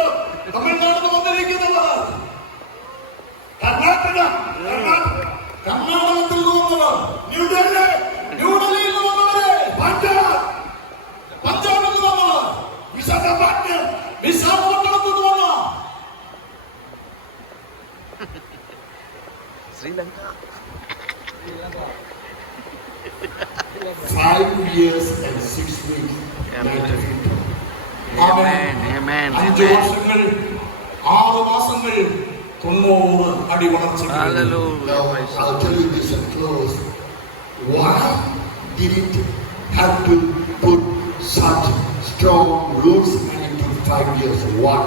തമിഴ്നാട്ടിൽ നിന്ന് വന്നിരിക്കുന്നവർ, Karnataka, കർണാടകത്തിൽ നിന്ന് വന്നവർ, New Delhi, ന്യൂഡൽഹിയിൽ നിന്ന് വന്നവരെ, Punjab, പഞ്ചാബിൽ നിന്ന് വന്നവർ, Visakhapatnam, വിശാഖപട്ടണത്തിൽ നിന്ന് വന്ന Sri Lanka. 5 years and 6 weeks. 90 feet tall. Amen. Amen. 5 വർഷങ്ങൾ 6 മാസങ്ങൾ 90 അടി വളർച്ച. Hallelujah. Now, Praise I'll tell you this and close. Why did it have to put such strong roots and it took 5 years? Why?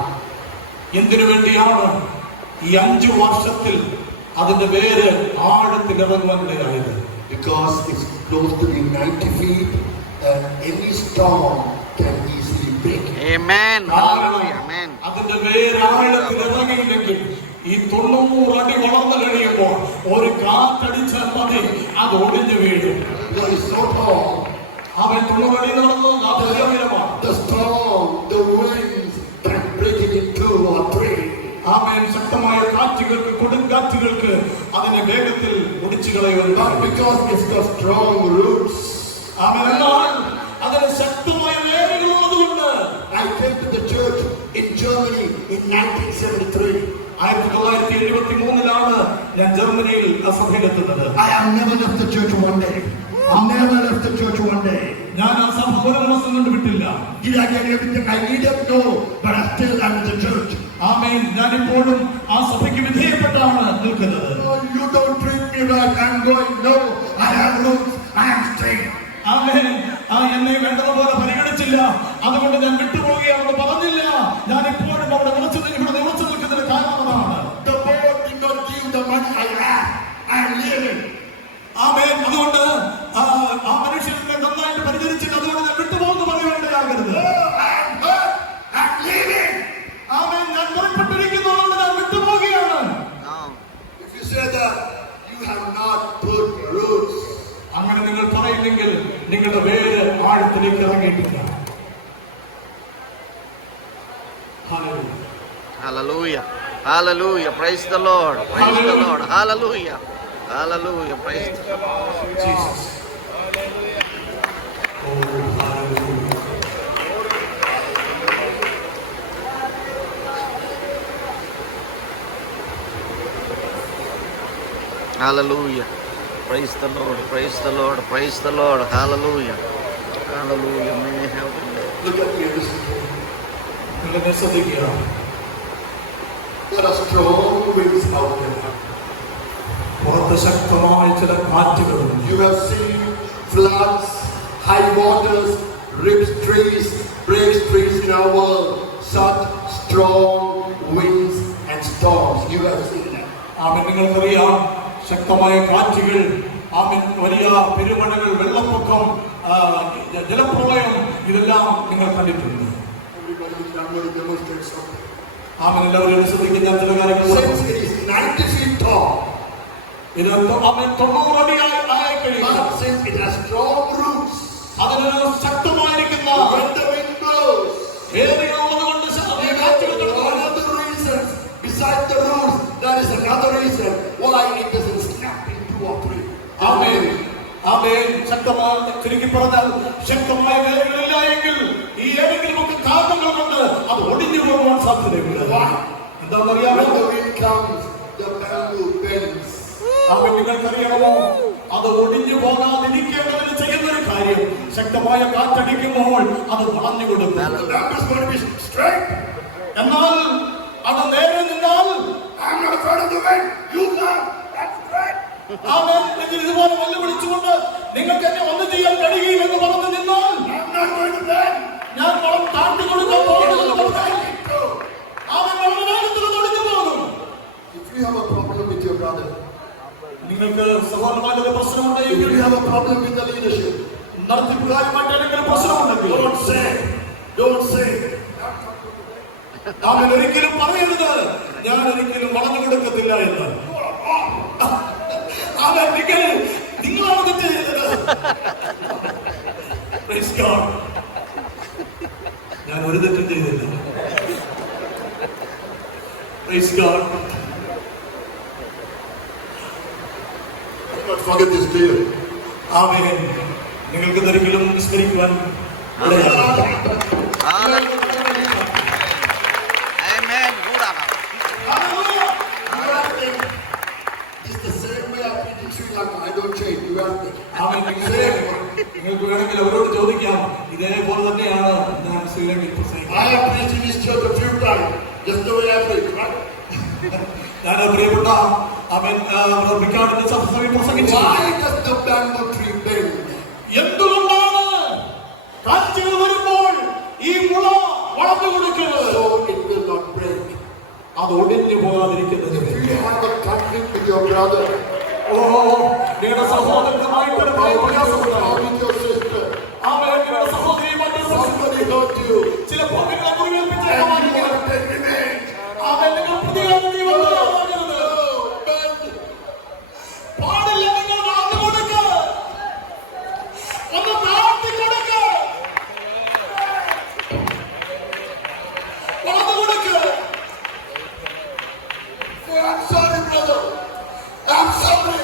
എന്തിനു വേണ്ടിയാണ് ഈ 5 വർഷത്തിൽ അതിന്റെ വേര് ആഴത്തിൽ ഇറങ്ങുവാനിടയായത്? Because it's close to be 90 feet and any storm can easily break it. Amen. Hallelujah. Amen. അതിന്റെ വേര് ആഴത്തിൽ ഇറങ്ങിയില്ലെങ്കിൽ ഈ 90 അടി വളർന്നു കഴിയുമ്പോൾ ഒരു കാറ്റടിച്ചാൽ മതി അത് ഒടിഞ്ഞു വീഴും. Because it's so tall. അവൻ 90 അടി നടന്നു അത് ഉയരമാണ്. The storm, the winds can break it in 2 or 3. അവൻ ശക്തമായ കാറ്റുകൾക്ക് കൊടുങ്കാറ്റുകൾക്ക് അതിനെ വേഗത്തിൽ ഒടിച്ചു കളയുവാൻ. Not because it's got strong roots. അവൻ എന്നാൽ അതിന് ശക്തമായ വേരുകളുള്ളതുകൊണ്ട്. I came to the church in Germany in 1973. 1973 ഞാൻ ജർമ്മനിയിൽ സഭയിലെത്തുന്നത്. I have never left the church one day. I've never left the church one day. ഞാൻ ആ സഭ ഒരു ദിവസം കൊണ്ട് വിട്ടില്ല. Did I get everything I needed? No, but I still am in the church. ആമേൻ. ഞാൻ ഇപ്പോഴും ആ സഭയ്ക്ക് വിധേയപ്പെട്ടാണ് നിൽക്കുന്നത്. No, you don't treat me right. I'm going. No, I have roots. I am straight. ആമേൻ. എന്നെ വേണ്ടതുപോലെ പരിഗണിച്ചില്ല, അതുകൊണ്ട് ഞാൻ വിട്ടുപോവുകയാണെന്ന് പറഞ്ഞില്ല. ഞാൻ ഇപ്പോഴും അവിടെ ഉറച്ചു നിൽക്കുന്നതിന് കാരണം അതാണ്. The board did not give the money I have. I'm leaving. ആമേൻ. അതുകൊണ്ട് ആ മനുഷ്യനെ നന്നായിട്ട് പരിചരിച്ചിട്ട് അതുകൊണ്ട് ഞാൻ വിട്ടുപോകുന്നു പറയുവാനിടയാകരുത്. I'm hurt. I'm leaving. ആമേൻ. ഞാൻ പുറപ്പെട്ടിരിക്കുന്നതുകൊണ്ട് ഞാൻ വിട്ടുപോവുകയാണ്. If you say that, you have not put roots. അങ്ങനെ നിങ്ങൾ പറയില്ലെങ്കിൽ നിങ്ങളുടെ വേര് ആഴത്തിലേക്ക് ഇറങ്ങിയിട്ടില്ല. Hallelujah. Hallelujah. Praise the Lord. Praise the Lord. Hallelujah. Hallelujah. Praise the Lord. Jesus. Oh, hallelujah. Hallelujah. Praise the Lord. Praise the Lord. Praise the Lord. Hallelujah. Hallelujah. May I have Look at me. Listen to me. നിങ്ങളെ ശ്രദ്ധിക്കുക. There are strong winds out there. പുറത്ത് ശക്തമായ ചില കാറ്റുകളുണ്ട്. You have seen floods, high waters, rips trees, breaks trees in our world. Such strong winds and storms. You have seen that. ആമേൻ. നിങ്ങൾക്കറിയാം ശക്തമായ കാറ്റുകൾ, ആമേൻ, വലിയ പെരുമഴകൾ, വെള്ളപ്പൊക്കം, ജലപ്രളയം, ഇതെല്ലാം നിങ്ങൾ കണ്ടിട്ടുണ്ട്. Everybody, I'm going to demonstrate something. ആമേൻ. എല്ലാവരും ശ്രദ്ധിക്കുന്ന ചില കാര്യങ്ങൾ. Since it is 90 feet tall, ഇത് ആമേൻ 90 അടിയായി കഴിയുന്നു. but since it has strong roots, അതിന് ശക്തമായിരിക്കുന്ന when the wind blows, വേരുകളുള്ളത് കൊണ്ട് കാറ്റുകൾ one of the reasons, besides the roots, there is another reason why it doesn't snap in 2 or 3. ആമേൻ. ആമേൻ. ശക്തമായ, ചുരുക്കി പറഞ്ഞാൽ ശക്തമായ വേരുകളില്ല എങ്കിൽ ഈ ഏതെങ്കിലും ഒക്കെ കാരണങ്ങൾ കൊണ്ട് അത് ഒടിഞ്ഞു പോകുവാൻ സാധ്യതയുണ്ട്. എന്താണെന്നറിയാമോ? When the wind comes, the bamboo bends. ആമേൻ. നിങ്ങൾക്കറിയാമോ, അത് ഒടിഞ്ഞു പോകാതിരിക്കേണ്ടതിന് ചെയ്യുന്ന ഒരു കാര്യം, ശക്തമായ കാറ്റടിക്കുമ്പോൾ അത് വളഞ്ഞു കൊടുക്കും. The bamboo is going to be straight. എന്നാൽ അത് നേരെ നിന്നാൽ I'm not afraid of the wind. You come. That's straight. ആമേൻ. ഇതുപോലെ വെല്ലുവിളിച്ചുകൊണ്ട് നിങ്ങൾക്ക് എന്നെ ഒന്നും ചെയ്യാൻ കഴിയില്ലെന്ന് പറഞ്ഞു നിന്നാൽ I'm not going to bend. ഞാൻ വളം താഴ്ത്തി കൊടുക്കാൻ പോകുന്നത്. ആമേൻ. വളരെ വേഗത്തിൽ ഒടിഞ്ഞു പോകും. If you have a problem with your brother, നിങ്ങൾക്ക് സഹോദരന്മാരുടെ if പ്രശ്നമുണ്ടെങ്കിൽ, you have a problem with the leadership, നടത്തിപ്പുകാരുമായിട്ട് എന്തെങ്കിലും പ്രശ്നമുണ്ടെങ്കിൽ don't say. അവൻ ഒരിക്കലും പറയരുത് ഞാൻ ഒരിക്കലും വളഞ്ഞു കൊടുക്കത്തില്ല എന്ന്. അവൻ നിങ്ങളാണ് തെറ്റ് ചെയ്തത്. Praise God. ഞാൻ ഒരു തെറ്റും ചെയ്തില്ല. Praise God. Do not forget this deal. ആമേൻ. നിങ്ങൾക്ക് ഒരിക്കലും വിസ്മരിക്കുവാൻ ഇടയാകരുത്. Hallelujah. Amen. Hallelujah. It's the same നിങ്ങൾക്ക് വേണമെങ്കിൽ അവരോട് ചോദിക്കാം, ഇതേപോലെ തന്നെയാണ് ഞാൻ ശ്രീലങ്കയിൽ പ്രസംഗിക്കുന്നത്. I have preached in this church a few times, just the way I preach, right? ഞാൻ പ്രിയപ്പെട്ട സഭയിൽ പ്രസംഗിച്ചു. Why does the bamboo tree bend? എന്തുകൊണ്ടാണ് കാറ്റുകൾ വരുമ്പോൾ ഈ മുള വളർന്നു കൊടുക്കുന്നത്? So it will not break. അത് ഒടിഞ്ഞു പോകാതിരിക്കുന്നത്. If you have a conflict with your brother, നിങ്ങളുടെ സഹോദരനുമായിട്ട് ഒരു പ്രയാസമുണ്ടാകും. with your sister, നിങ്ങളുടെ സഹോദരിയുമായിട്ട് somebody hurt you, ചിലപ്പോൾ നിങ്ങളെ and you മുറിവേൽപ്പിച്ചേക്കാം. want to take revenge. നിങ്ങൾ പ്രതികാരം ചെയ്യുന്നത് പാടില്ല. നിങ്ങൾ വാങ്ങി കൊടുക്ക, ഒന്ന് താഴ്ത്തി കൊടുക്ക, വളർന്നു കൊടുക്ക. I'm sorry, brother. I'm sorry.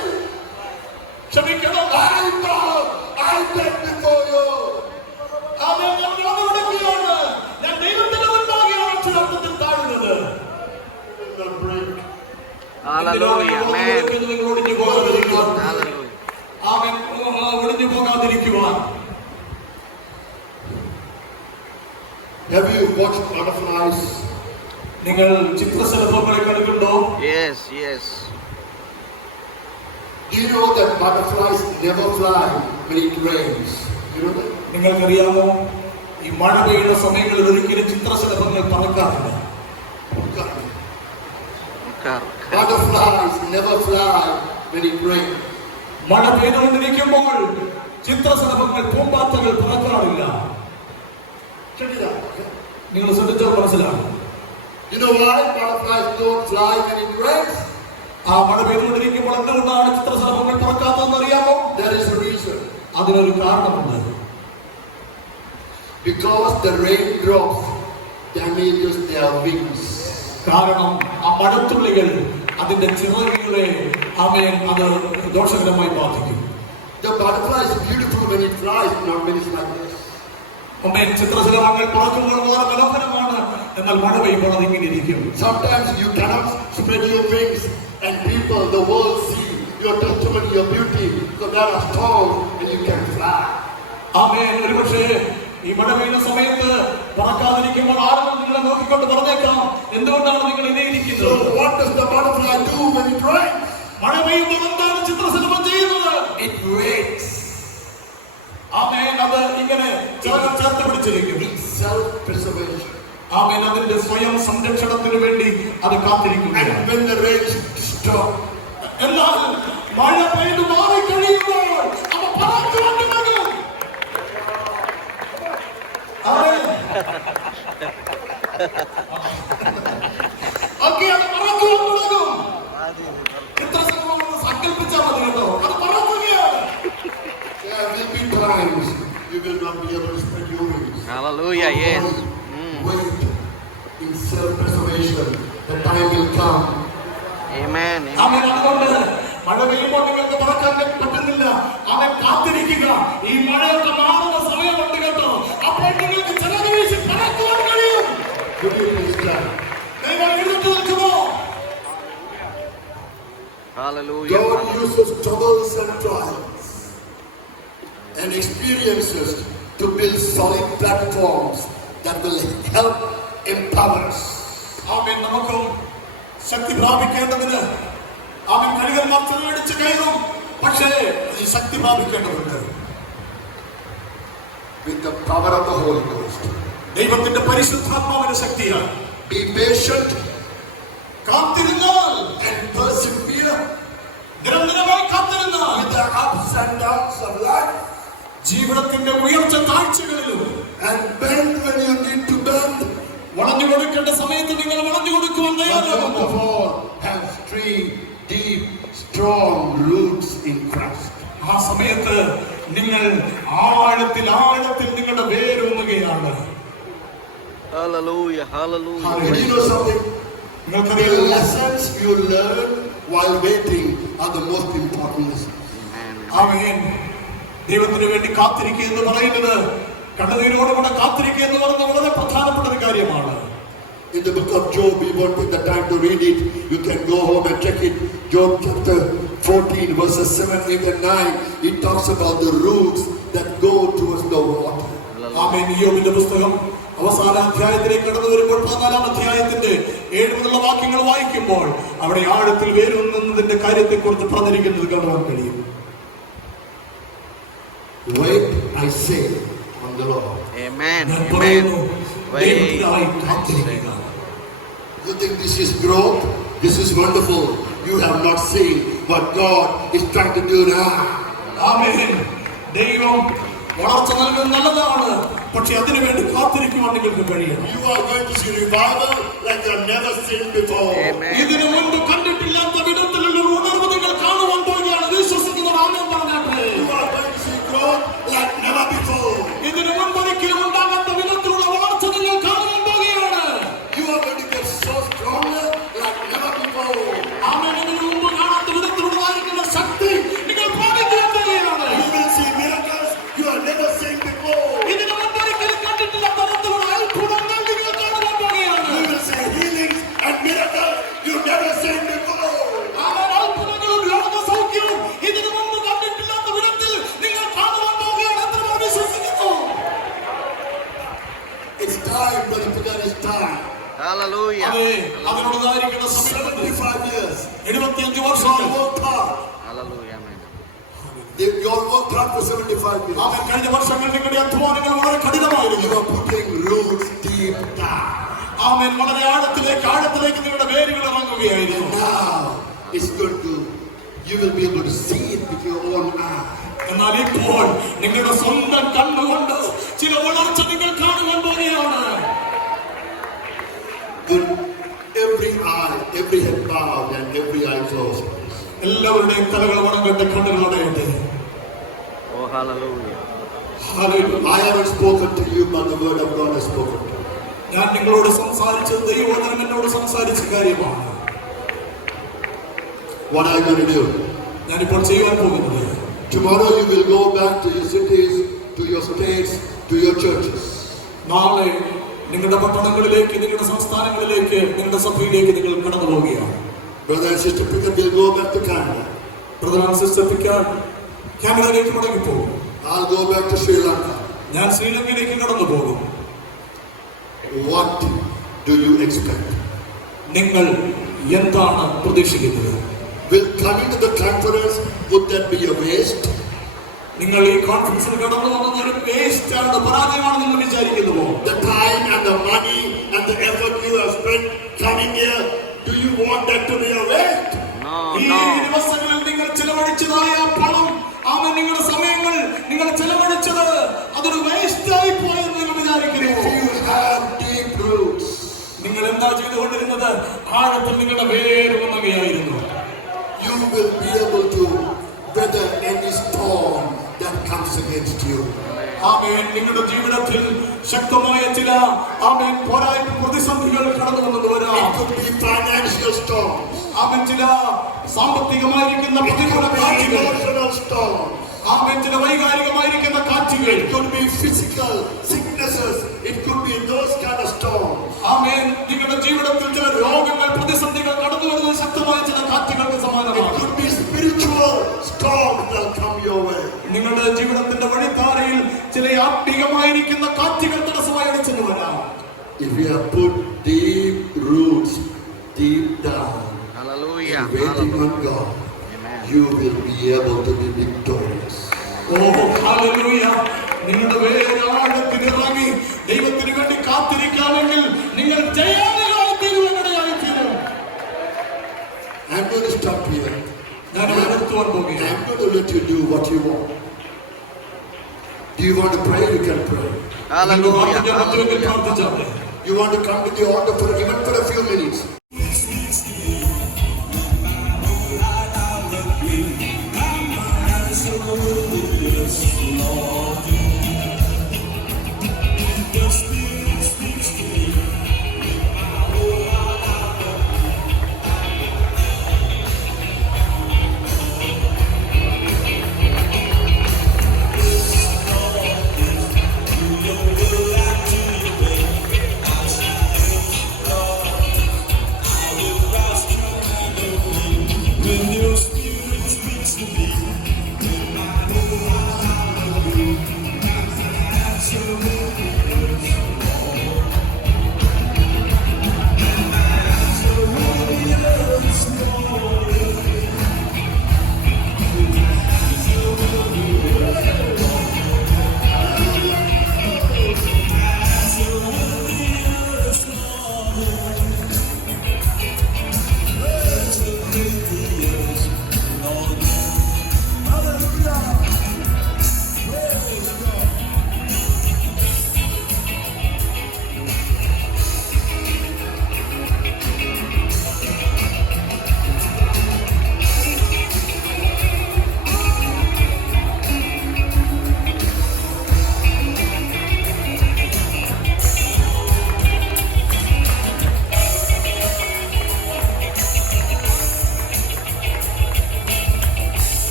ക്ഷമിക്കണം. I know. I beg before you. ഞാൻ ദൈവത്തിന്റെ മുൻപാകെയാണ് അക്ഷരാർത്ഥത്തിൽ താഴുന്നത്. It will break. Hallelujah. Amen. നിങ്ങൾ ഒടിഞ്ഞു പോകാതിരിക്കുക. Hallelujah. അവൻ ഒടിഞ്ഞു പോകാതിരിക്കുവാൻ. Have you watched butterflies? നിങ്ങൾ ചിത്രശലഭങ്ങളെ കണ്ടിട്ടുണ്ടോ? Yes, yes. Do you know that butterflies never fly when it rains? You know that? നിങ്ങൾക്കറിയാമോ, ഈ മഴ പെയ്യുന്ന സമയങ്ങളിൽ ഒരിക്കലും ചിത്രശലഭങ്ങൾ പറക്കാറില്ല. Butterflies never fly when it rains. മഴ പെയ്തുകൊണ്ടിരിക്കുമ്പോൾ ചിത്രശലഭങ്ങൾ പൂമ്പാറ്റകൾ പറക്കാറില്ല. Check it out. Okay? നിങ്ങൾ ശ്രദ്ധിച്ചാൽ മനസ്സിലാവും. You know why butterflies don't fly when it rains? ആ മഴ പെയ്തുകൊണ്ടിരിക്കുമ്പോൾ എന്തുകൊണ്ടാണ് ചിത്രശലഭങ്ങൾ പറക്കാത്തതെന്ന് അറിയാമോ? There is a reason. അതിനൊരു കാരണമുണ്ട്. Because the raindrops damages their wings. കാരണം ആ മഴത്തുള്ളികൾ അതിന്റെ ചിറകുകളെ അത് ദോഷകരമായി ബാധിക്കും. The butterfly is beautiful when it flies, not when it's like this. ചിത്രശലഭങ്ങൾ പറക്കുമ്പോൾ വളരെ മനോഹരമാണ്, എന്നാൽ മഴ പെയ്യുമ്പോൾ അതിങ്ങനെ ഇരിക്കും. Sometimes you cannot spread your wings and people, the world see your testimony, your beauty. So there are storms and you can fly. ഒരുപക്ഷേ ഈ മഴ പെയ്യുന്ന സമയത്ത് പറക്കാതിരിക്കുമ്പോൾ ആരും നിങ്ങളെ നോക്കിക്കൊണ്ട് പറഞ്ഞേക്കാം, എന്തുകൊണ്ടാണ് നിങ്ങൾ ഇതേ ഇരിക്കുന്നത്? So what does the butterfly do when it rains? മഴ പെയ്യുമ്പോൾ എന്താണ് ചിത്രശലഭം ചെയ്യുന്നത്? It waits. അത് ഇങ്ങനെ ചേർത്ത് പിടിച്ചിരിക്കും. It's self-preservation. അതിന്റെ സ്വയം സംരക്ഷണത്തിന് വേണ്ടി അത് കാത്തിരിക്കും. And when the rain stops, എന്നാൽ മഴ പെയ്തു മാറിക്കഴിയുമ്പോൾ അവ പറക്കുവാൻ തുടങ്ങും. അത് പറക്കുവാൻ തുടങ്ങും. ചിത്രശലഭം സങ്കല്പിച്ചാൽ മതി കേട്ടോ, അത് പറക്കുകയാണ്. there will be times you will not be able to spread your wings. Hallelujah. Yes. Wait in self-preservation. The time will come. Amen. അതുകൊണ്ട് മഴ പെയ്യുമ്പോൾ നിങ്ങൾക്ക് പറക്കാൻ പറ്റുന്നില്ല. അവൻ കാത്തിരിക്കുക. ഈ മഴയൊക്കെ മാറുന്ന സമയമുണ്ട് കേട്ടോ, അപ്പോൾ നിങ്ങൾക്ക് ചിറക് വീശി പറക്കുവാൻ കഴിയും. നിങ്ങൾ എഴുന്നേറ്റ് നിൽക്കുമോ? Hallelujah. God uses troubles and trials and experiences to build solid platforms that will help empower us. നമുക്കും ശക്തി പ്രാപിക്കേണ്ടതിന് കഴുകന്മാർ ചെറുകടിച്ച് കയറും. പക്ഷേ ഈ ശക്തി പ്രാപിക്കേണ്ടതുണ്ട് with the power of the Holy Ghost. ദൈവത്തിന്റെ പരിശുദ്ധാത്മാവിന്റെ ശക്തിയാണ്. Be patient കാത്തിരുന്നാൽ and persevere നിരന്തരമായി കാത്തിരുന്നാൽ with the ups and downs of life. ജീവിതത്തിന്റെ ഉയർച്ച താഴ്ചകളിലും And bend when you need to bend. വളഞ്ഞു കൊടുക്കേണ്ട സമയത്ത് നിങ്ങൾ വളഞ്ഞു കൊടുക്കുവാൻ തയ്യാറാകും. But above all, have deep, strong roots in Christ. ആ സമയത്ത് നിങ്ങൾ ആഴത്തിൽ നിങ്ങളുടെ വേരൂന്നുകയാണ്. Hallelujah. Hallelujah. Do you know something? The lessons you learn while waiting are the most important lessons. ആമേൻ. ദൈവത്തിന് വേണ്ടി കാത്തിരിക്കുക എന്ന് പറയുന്നത്, കണ്ണുനീരോടുകൂടെ കാത്തിരിക്കുക എന്ന് പറയുന്നത് വളരെ പ്രധാനപ്പെട്ട ഒരു കാര്യമാണ്. In the book of Job, we won't take the time to read it. You can go home and check it. Job chapter 14 verses 7, 8 and 9, it talks about the roots that go towards the water. ആമേൻ. യോബിന്റെ പുസ്തകം അവസാന അധ്യായത്തിലേക്ക് കടന്നു വരുമ്പോൾ 14-ാം അധ്യായത്തിന്റെ 7 വാക്യങ്ങൾ വായിക്കുമ്പോൾ അവിടെ ആഴത്തിൽ വേരൂന്നുന്നതിന്റെ കാര്യത്തെ കുറിച്ച് പറഞ്ഞിരിക്കുന്നത് കാണുവാൻ കഴിയും. Wait, I say, on the Lord. Amen. ഞാൻ Amen. പറയുന്നു, Wait, ദൈവത്തിനായി I കാത്തിരിക്കുക. You think this is growth? This is wonderful. You have not seen what God is trying to do now. ആമേൻ. ദൈവം വളർച്ച നൽകുന്നത് നല്ലതാണ്, പക്ഷെ അതിനുവേണ്ടി കാത്തിരിക്കുവാൻ നിങ്ങൾക്ക് കഴിയണം. You are going to see revival like you have never seen before. Amen. ഇതിനു മുൻപ് കണ്ടിട്ടില്ലാത്ത വിധത്തിലുള്ള ഒരു ഉണർവ് നിങ്ങൾ കാണുവാൻ പോകുകയാണ്. വിശ്വസിക്കുന്നവർ ആമേൻ പറഞ്ഞാട്ടെ. You are going to see growth like never before. ഇതിനു മുൻപ് ഒരിക്കലും ഉണ്ടാകാത്ത വിധത്തിലുള്ള വളർച്ച നിങ്ങൾ കാണുവാൻ പോകുകയാണ്. You are going to get so stronger like never before. ആമേൻ. ഇതിനു മുൻപ് കാണാത്ത വിധത്തിലുള്ളതായിരിക്കുന്ന ശക്തി നിങ്ങൾ പ്രാപിക്കുവാൻ പോകുകയാണ്. You will see miracles you have never seen before. ഇതിനു മുൻപ് ഒരിക്കലും കണ്ടിട്ടില്ലാത്ത തരത്തിലുള്ള അത്ഭുതങ്ങൾ നിങ്ങൾ കാണുവാൻ പോകുകയാണ്. You will see healings and miracles you have never seen before. ആമേൻ. അത്ഭുതങ്ങളും രോഗസൗഖ്യവും ഇതിനു മുൻപ് കണ്ടിട്ടില്ലാത്ത വിധത്തിൽ നിങ്ങൾ കാണുവാൻ പോകുകയാണ്. എത്ര വിശ്വസിക്കുന്നു? It's time, brother, because it's time. Hallelujah. അതെ, അതിനുള്ളതായിരിക്കുന്ന സമയം 75 years. 75 You വർഷമായി. all worked hard. Hallelujah. Amen. You all worked hard for 75 years. ആമേൻ. കഴിഞ്ഞ വർഷങ്ങൾ നിങ്ങളുടെ അധ്വാനങ്ങൾ വളരെ You കഠിനമായിരുന്നു. are putting roots deep down. ആമേൻ. വളരെ ആഴത്തിലേക്ക് നിങ്ങളുടെ വേരുകൾ ഇറങ്ങുകയായിരുന്നു. Now it's going to, you will be able to see it with your own eyes. എന്നാൽ ഇപ്പോൾ നിങ്ങളുടെ സ്വന്തം കണ്ണുകൊണ്ട് ചില വളർച്ച നിങ്ങൾ കാണുവാൻ പോകുകയാണ്. With every eye, every head bowed and every eye closed. എല്ലാവരുടെയും തലകൾ വണങ്ങട്ടെ, കണ്ണുകൾ അടയട്ടെ. Oh, hallelujah. Hallelujah. I haven't spoken to you, but the word of God has spoken to you. ഞാൻ നിങ്ങളോട് സംസാരിച്ചത് ദൈവവചനം എന്നോട് സംസാരിച്ച കാര്യമാണ്. What are you going to do? ഞാനിപ്പോൾ ചെയ്യാൻ പോകുന്നത്, Tomorrow you will go back to your cities, to your states, to your churches. നാളെ നിങ്ങളുടെ പട്ടണങ്ങളിലേക്ക്, നിങ്ങളുടെ സംസ്ഥാനങ്ങളിലേക്ക്, നിങ്ങളുടെ സഭയിലേക്ക് നിങ്ങൾ കടന്നു പോവുകയാണ്. Brother and sister Peter will go back to Canada. Brother and sister പിക്കാൻ കാനഡയിലേക്ക് മടങ്ങിപ്പോകും. I'll go back to Sri Lanka. ഞാൻ ശ്രീലങ്കയിലേക്ക് കടന്നു പോകും. What do you expect? നിങ്ങൾ എന്താണ് പ്രതീക്ഷിക്കുന്നത്? Will coming to the conference, would that be a waste? നിങ്ങൾ ഈ കോൺഫറൻസിൽ കടന്നു വന്നത് ഒരു വേസ്റ്റ് ആണ്, പരാജയമാണ് നിങ്ങൾ വിചാരിക്കുന്നുവോ? The time and the money and the effort you have spent coming here, do you want that to be a waste? No, ഈ no. ദിവസങ്ങളിൽ നിങ്ങൾ ചെലവഴിച്ചതായ പണം, ആമേൻ, നിങ്ങളുടെ സമയങ്ങൾ നിങ്ങൾ ചെലവഴിച്ചത് അതൊരു വേസ്റ്റ് ആയി പോയെന്ന് നിങ്ങൾ വിചാരിക്കുന്നു. If you have deep roots, നിങ്ങൾ എന്താ ചെയ്തുകൊണ്ടിരുന്നത്? ആഴത്തിൽ നിങ്ങളുടെ വേര് വന്നുകയായിരുന്നു. you will be able to weather any storm that comes against you. ആമേൻ. നിങ്ങളുടെ ജീവിതത്തിൽ ശക്തമായ ചില ആമേൻ പ്രതിസന്ധികൾ കടന്നു വന്നത് വരാം. It could be financial storms, ആമേൻ. ചില സാമ്പത്തികമായിരിക്കുന്ന പ്രതികൂല കാറ്റുകൾ, emotional storms, ആമേൻ. ചില വൈകാരികമായിരിക്കുന്ന കാറ്റുകൾ, it could be physical sicknesses, it could be those kind of storms. ആമേൻ. നിങ്ങളുടെ ജീവിതത്തിൽ ചില രോഗങ്ങൾ, പ്രതിസന്ധികൾ കടന്നു വരുന്ന ശക്തമായ ചില കാറ്റുകൾക്ക് It സമാനമാണ്. could be spiritual storms that will come your way. നിങ്ങളുടെ ജീവിതത്തിന്റെ വഴിത്താരയിൽ ചില ആത്മീകമായിരിക്കുന്ന കാറ്റുകൾ തടസ്സമായി അടിച്ചെന്ന് വരാം. If you have put deep roots deep down, Hallelujah. waiting on God, Amen. you will be able to be victorious. ഓ ഹല്ലേലൂയ. നിങ്ങളുടെ വേരാഴത്തിൽ ഇറങ്ങി ദൈവത്തിന് വേണ്ടി കാത്തിരിക്കാമെങ്കിൽ നിങ്ങൾ ജയാളികളായി തീരുവാനിടയായിത്തീരും. I'm going to stop here. ഞാൻ ഇവിടെ നിർത്തുവാൻ പോകുകയാണ്. I'm going to let you do what you want. Do you want to pray? You can pray. Hallelujah. മറ്റൊരു Hallelujah. പ്രാർത്ഥിച്ചാട്ടെ. You want to come to the altar for even for a few minutes.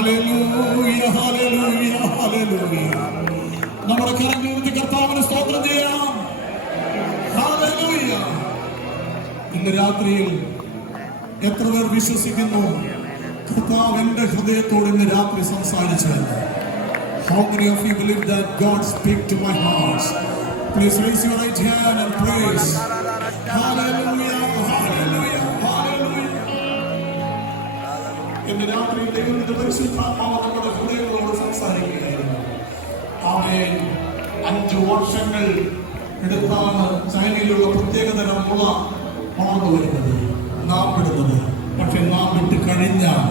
Hallelujah, hallelujah, hallelujah. നമ്മുടെ കരഞ്ഞൂർത്തി കർത്താവിന് സ്തോത്രം ചെയ്യാം. Hallelujah. ഇന്ന് രാത്രിയിൽ എത്ര പേർ വിശ്വസിക്കുന്നു കർത്താവ് എന്റെ ഹൃദയത്തോട് ഇന്ന് രാത്രി സംസാരിച്ചു? How many of you believe that God speak to my heart? Please raise your right hand and praise. Hallelujah, hallelujah, hallelujah. ഇന്ന് രാത്രി ദൈവത്തിന്റെ പരിശുദ്ധാത്മാവ് നമ്മുടെ ഹൃദയങ്ങളോട് സംസാരിക്കുകയായിരുന്നു. ആമേൻ. 5 വർഷങ്ങൾ എടുത്താണ് ചൈനയിലുള്ള പ്രത്യേകതരം മുള വളർന്നു വരുന്നത്, നാം വിടുന്നത്. പക്ഷെ നാം വിട്ട് കഴിഞ്ഞാൽ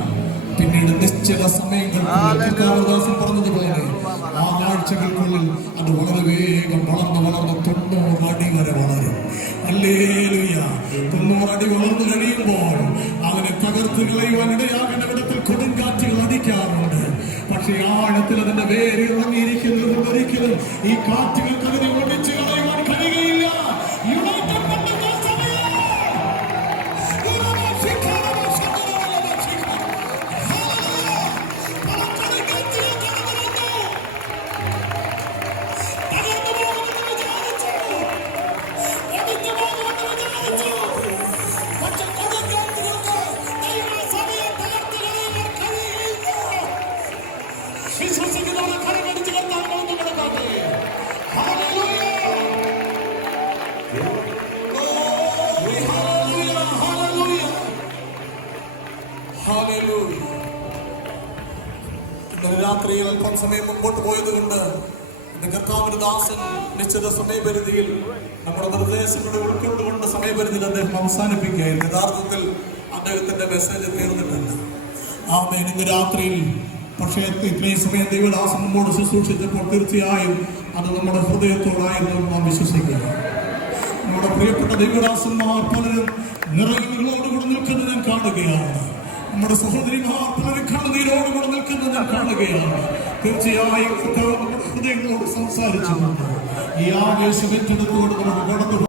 പിന്നീട് നിശ്ചിത സമയങ്ങൾക്കുള്ളിൽ പറഞ്ഞതുപോലെ ആ ആഴ്ചകൾക്കുള്ളിൽ അത് വളരെ വേഗം വളർന്ന് 90 അടി വരെ വളരും. ഹല്ലേലൂയ. 90 അടി വളർന്നു കഴിയുമ്പോൾ അവനെ തകർത്ത് കളയുവാൻ ഇടയാകേണ്ട വിധത്തിൽ കൊടുങ്കാറ്റുകൾ അടിക്കാറുണ്ട്. പക്ഷേ ആഴത്തിൽ അതിന്റെ വേര് ഇറങ്ങിയിരിക്കുന്നത് ഒരിക്കലും ഈ കാറ്റുകൾക്ക് അതിനെ ഒടിച്ചു കളയുവാൻ കഴിയുകയില്ല. രാത്രിയിൽ അല്പം സമയം മുമ്പോട്ട് പോയതുകൊണ്ട് എന്റെ കർത്താവിന്റെ ദാസൻ നിശ്ചിത സമയപരിധിയിൽ നമ്മുടെ നിർദ്ദേശങ്ങളെ ഉൾക്കൊണ്ടുകൊണ്ട് സമയപരിധിയിൽ അദ്ദേഹം അവസാനിപ്പിക്കുകയായിരുന്നു. യഥാർത്ഥത്തിൽ അദ്ദേഹത്തിന്റെ മെസ്സേജ് തീർന്നിട്ടുണ്ട്. ആമേൻ. ഇന്ന് രാത്രിയിൽ പക്ഷേ ഇത്രയും സമയം ദൈവദാസൻ നമ്മോട് ശുശ്രൂഷിച്ചപ്പോൾ തീർച്ചയായും അത് നമ്മുടെ ഹൃദയത്തോടായിരുന്നു നാം വിശ്വസിക്കുക. നമ്മുടെ പ്രിയപ്പെട്ട ദൈവദാസന്മാർ പലരും നിറയുകളോടുകൂടി നിൽക്കുന്നത് ഞാൻ കാണുകയാണ്. നമ്മുടെ സഹോദരിമാർ പലരും കണ്ണുനീരോടുകൂടി നിൽക്കുന്നത് ഞാൻ കാണുകയാണ്. തീർച്ചയായും നമ്മുടെ ഹൃദയങ്ങളോട് സംസാരിച്ചുകൊണ്ട് ഈ ആവേശം ഏറ്റെടുത്തുകൊണ്ട് നമുക്ക് കടന്നു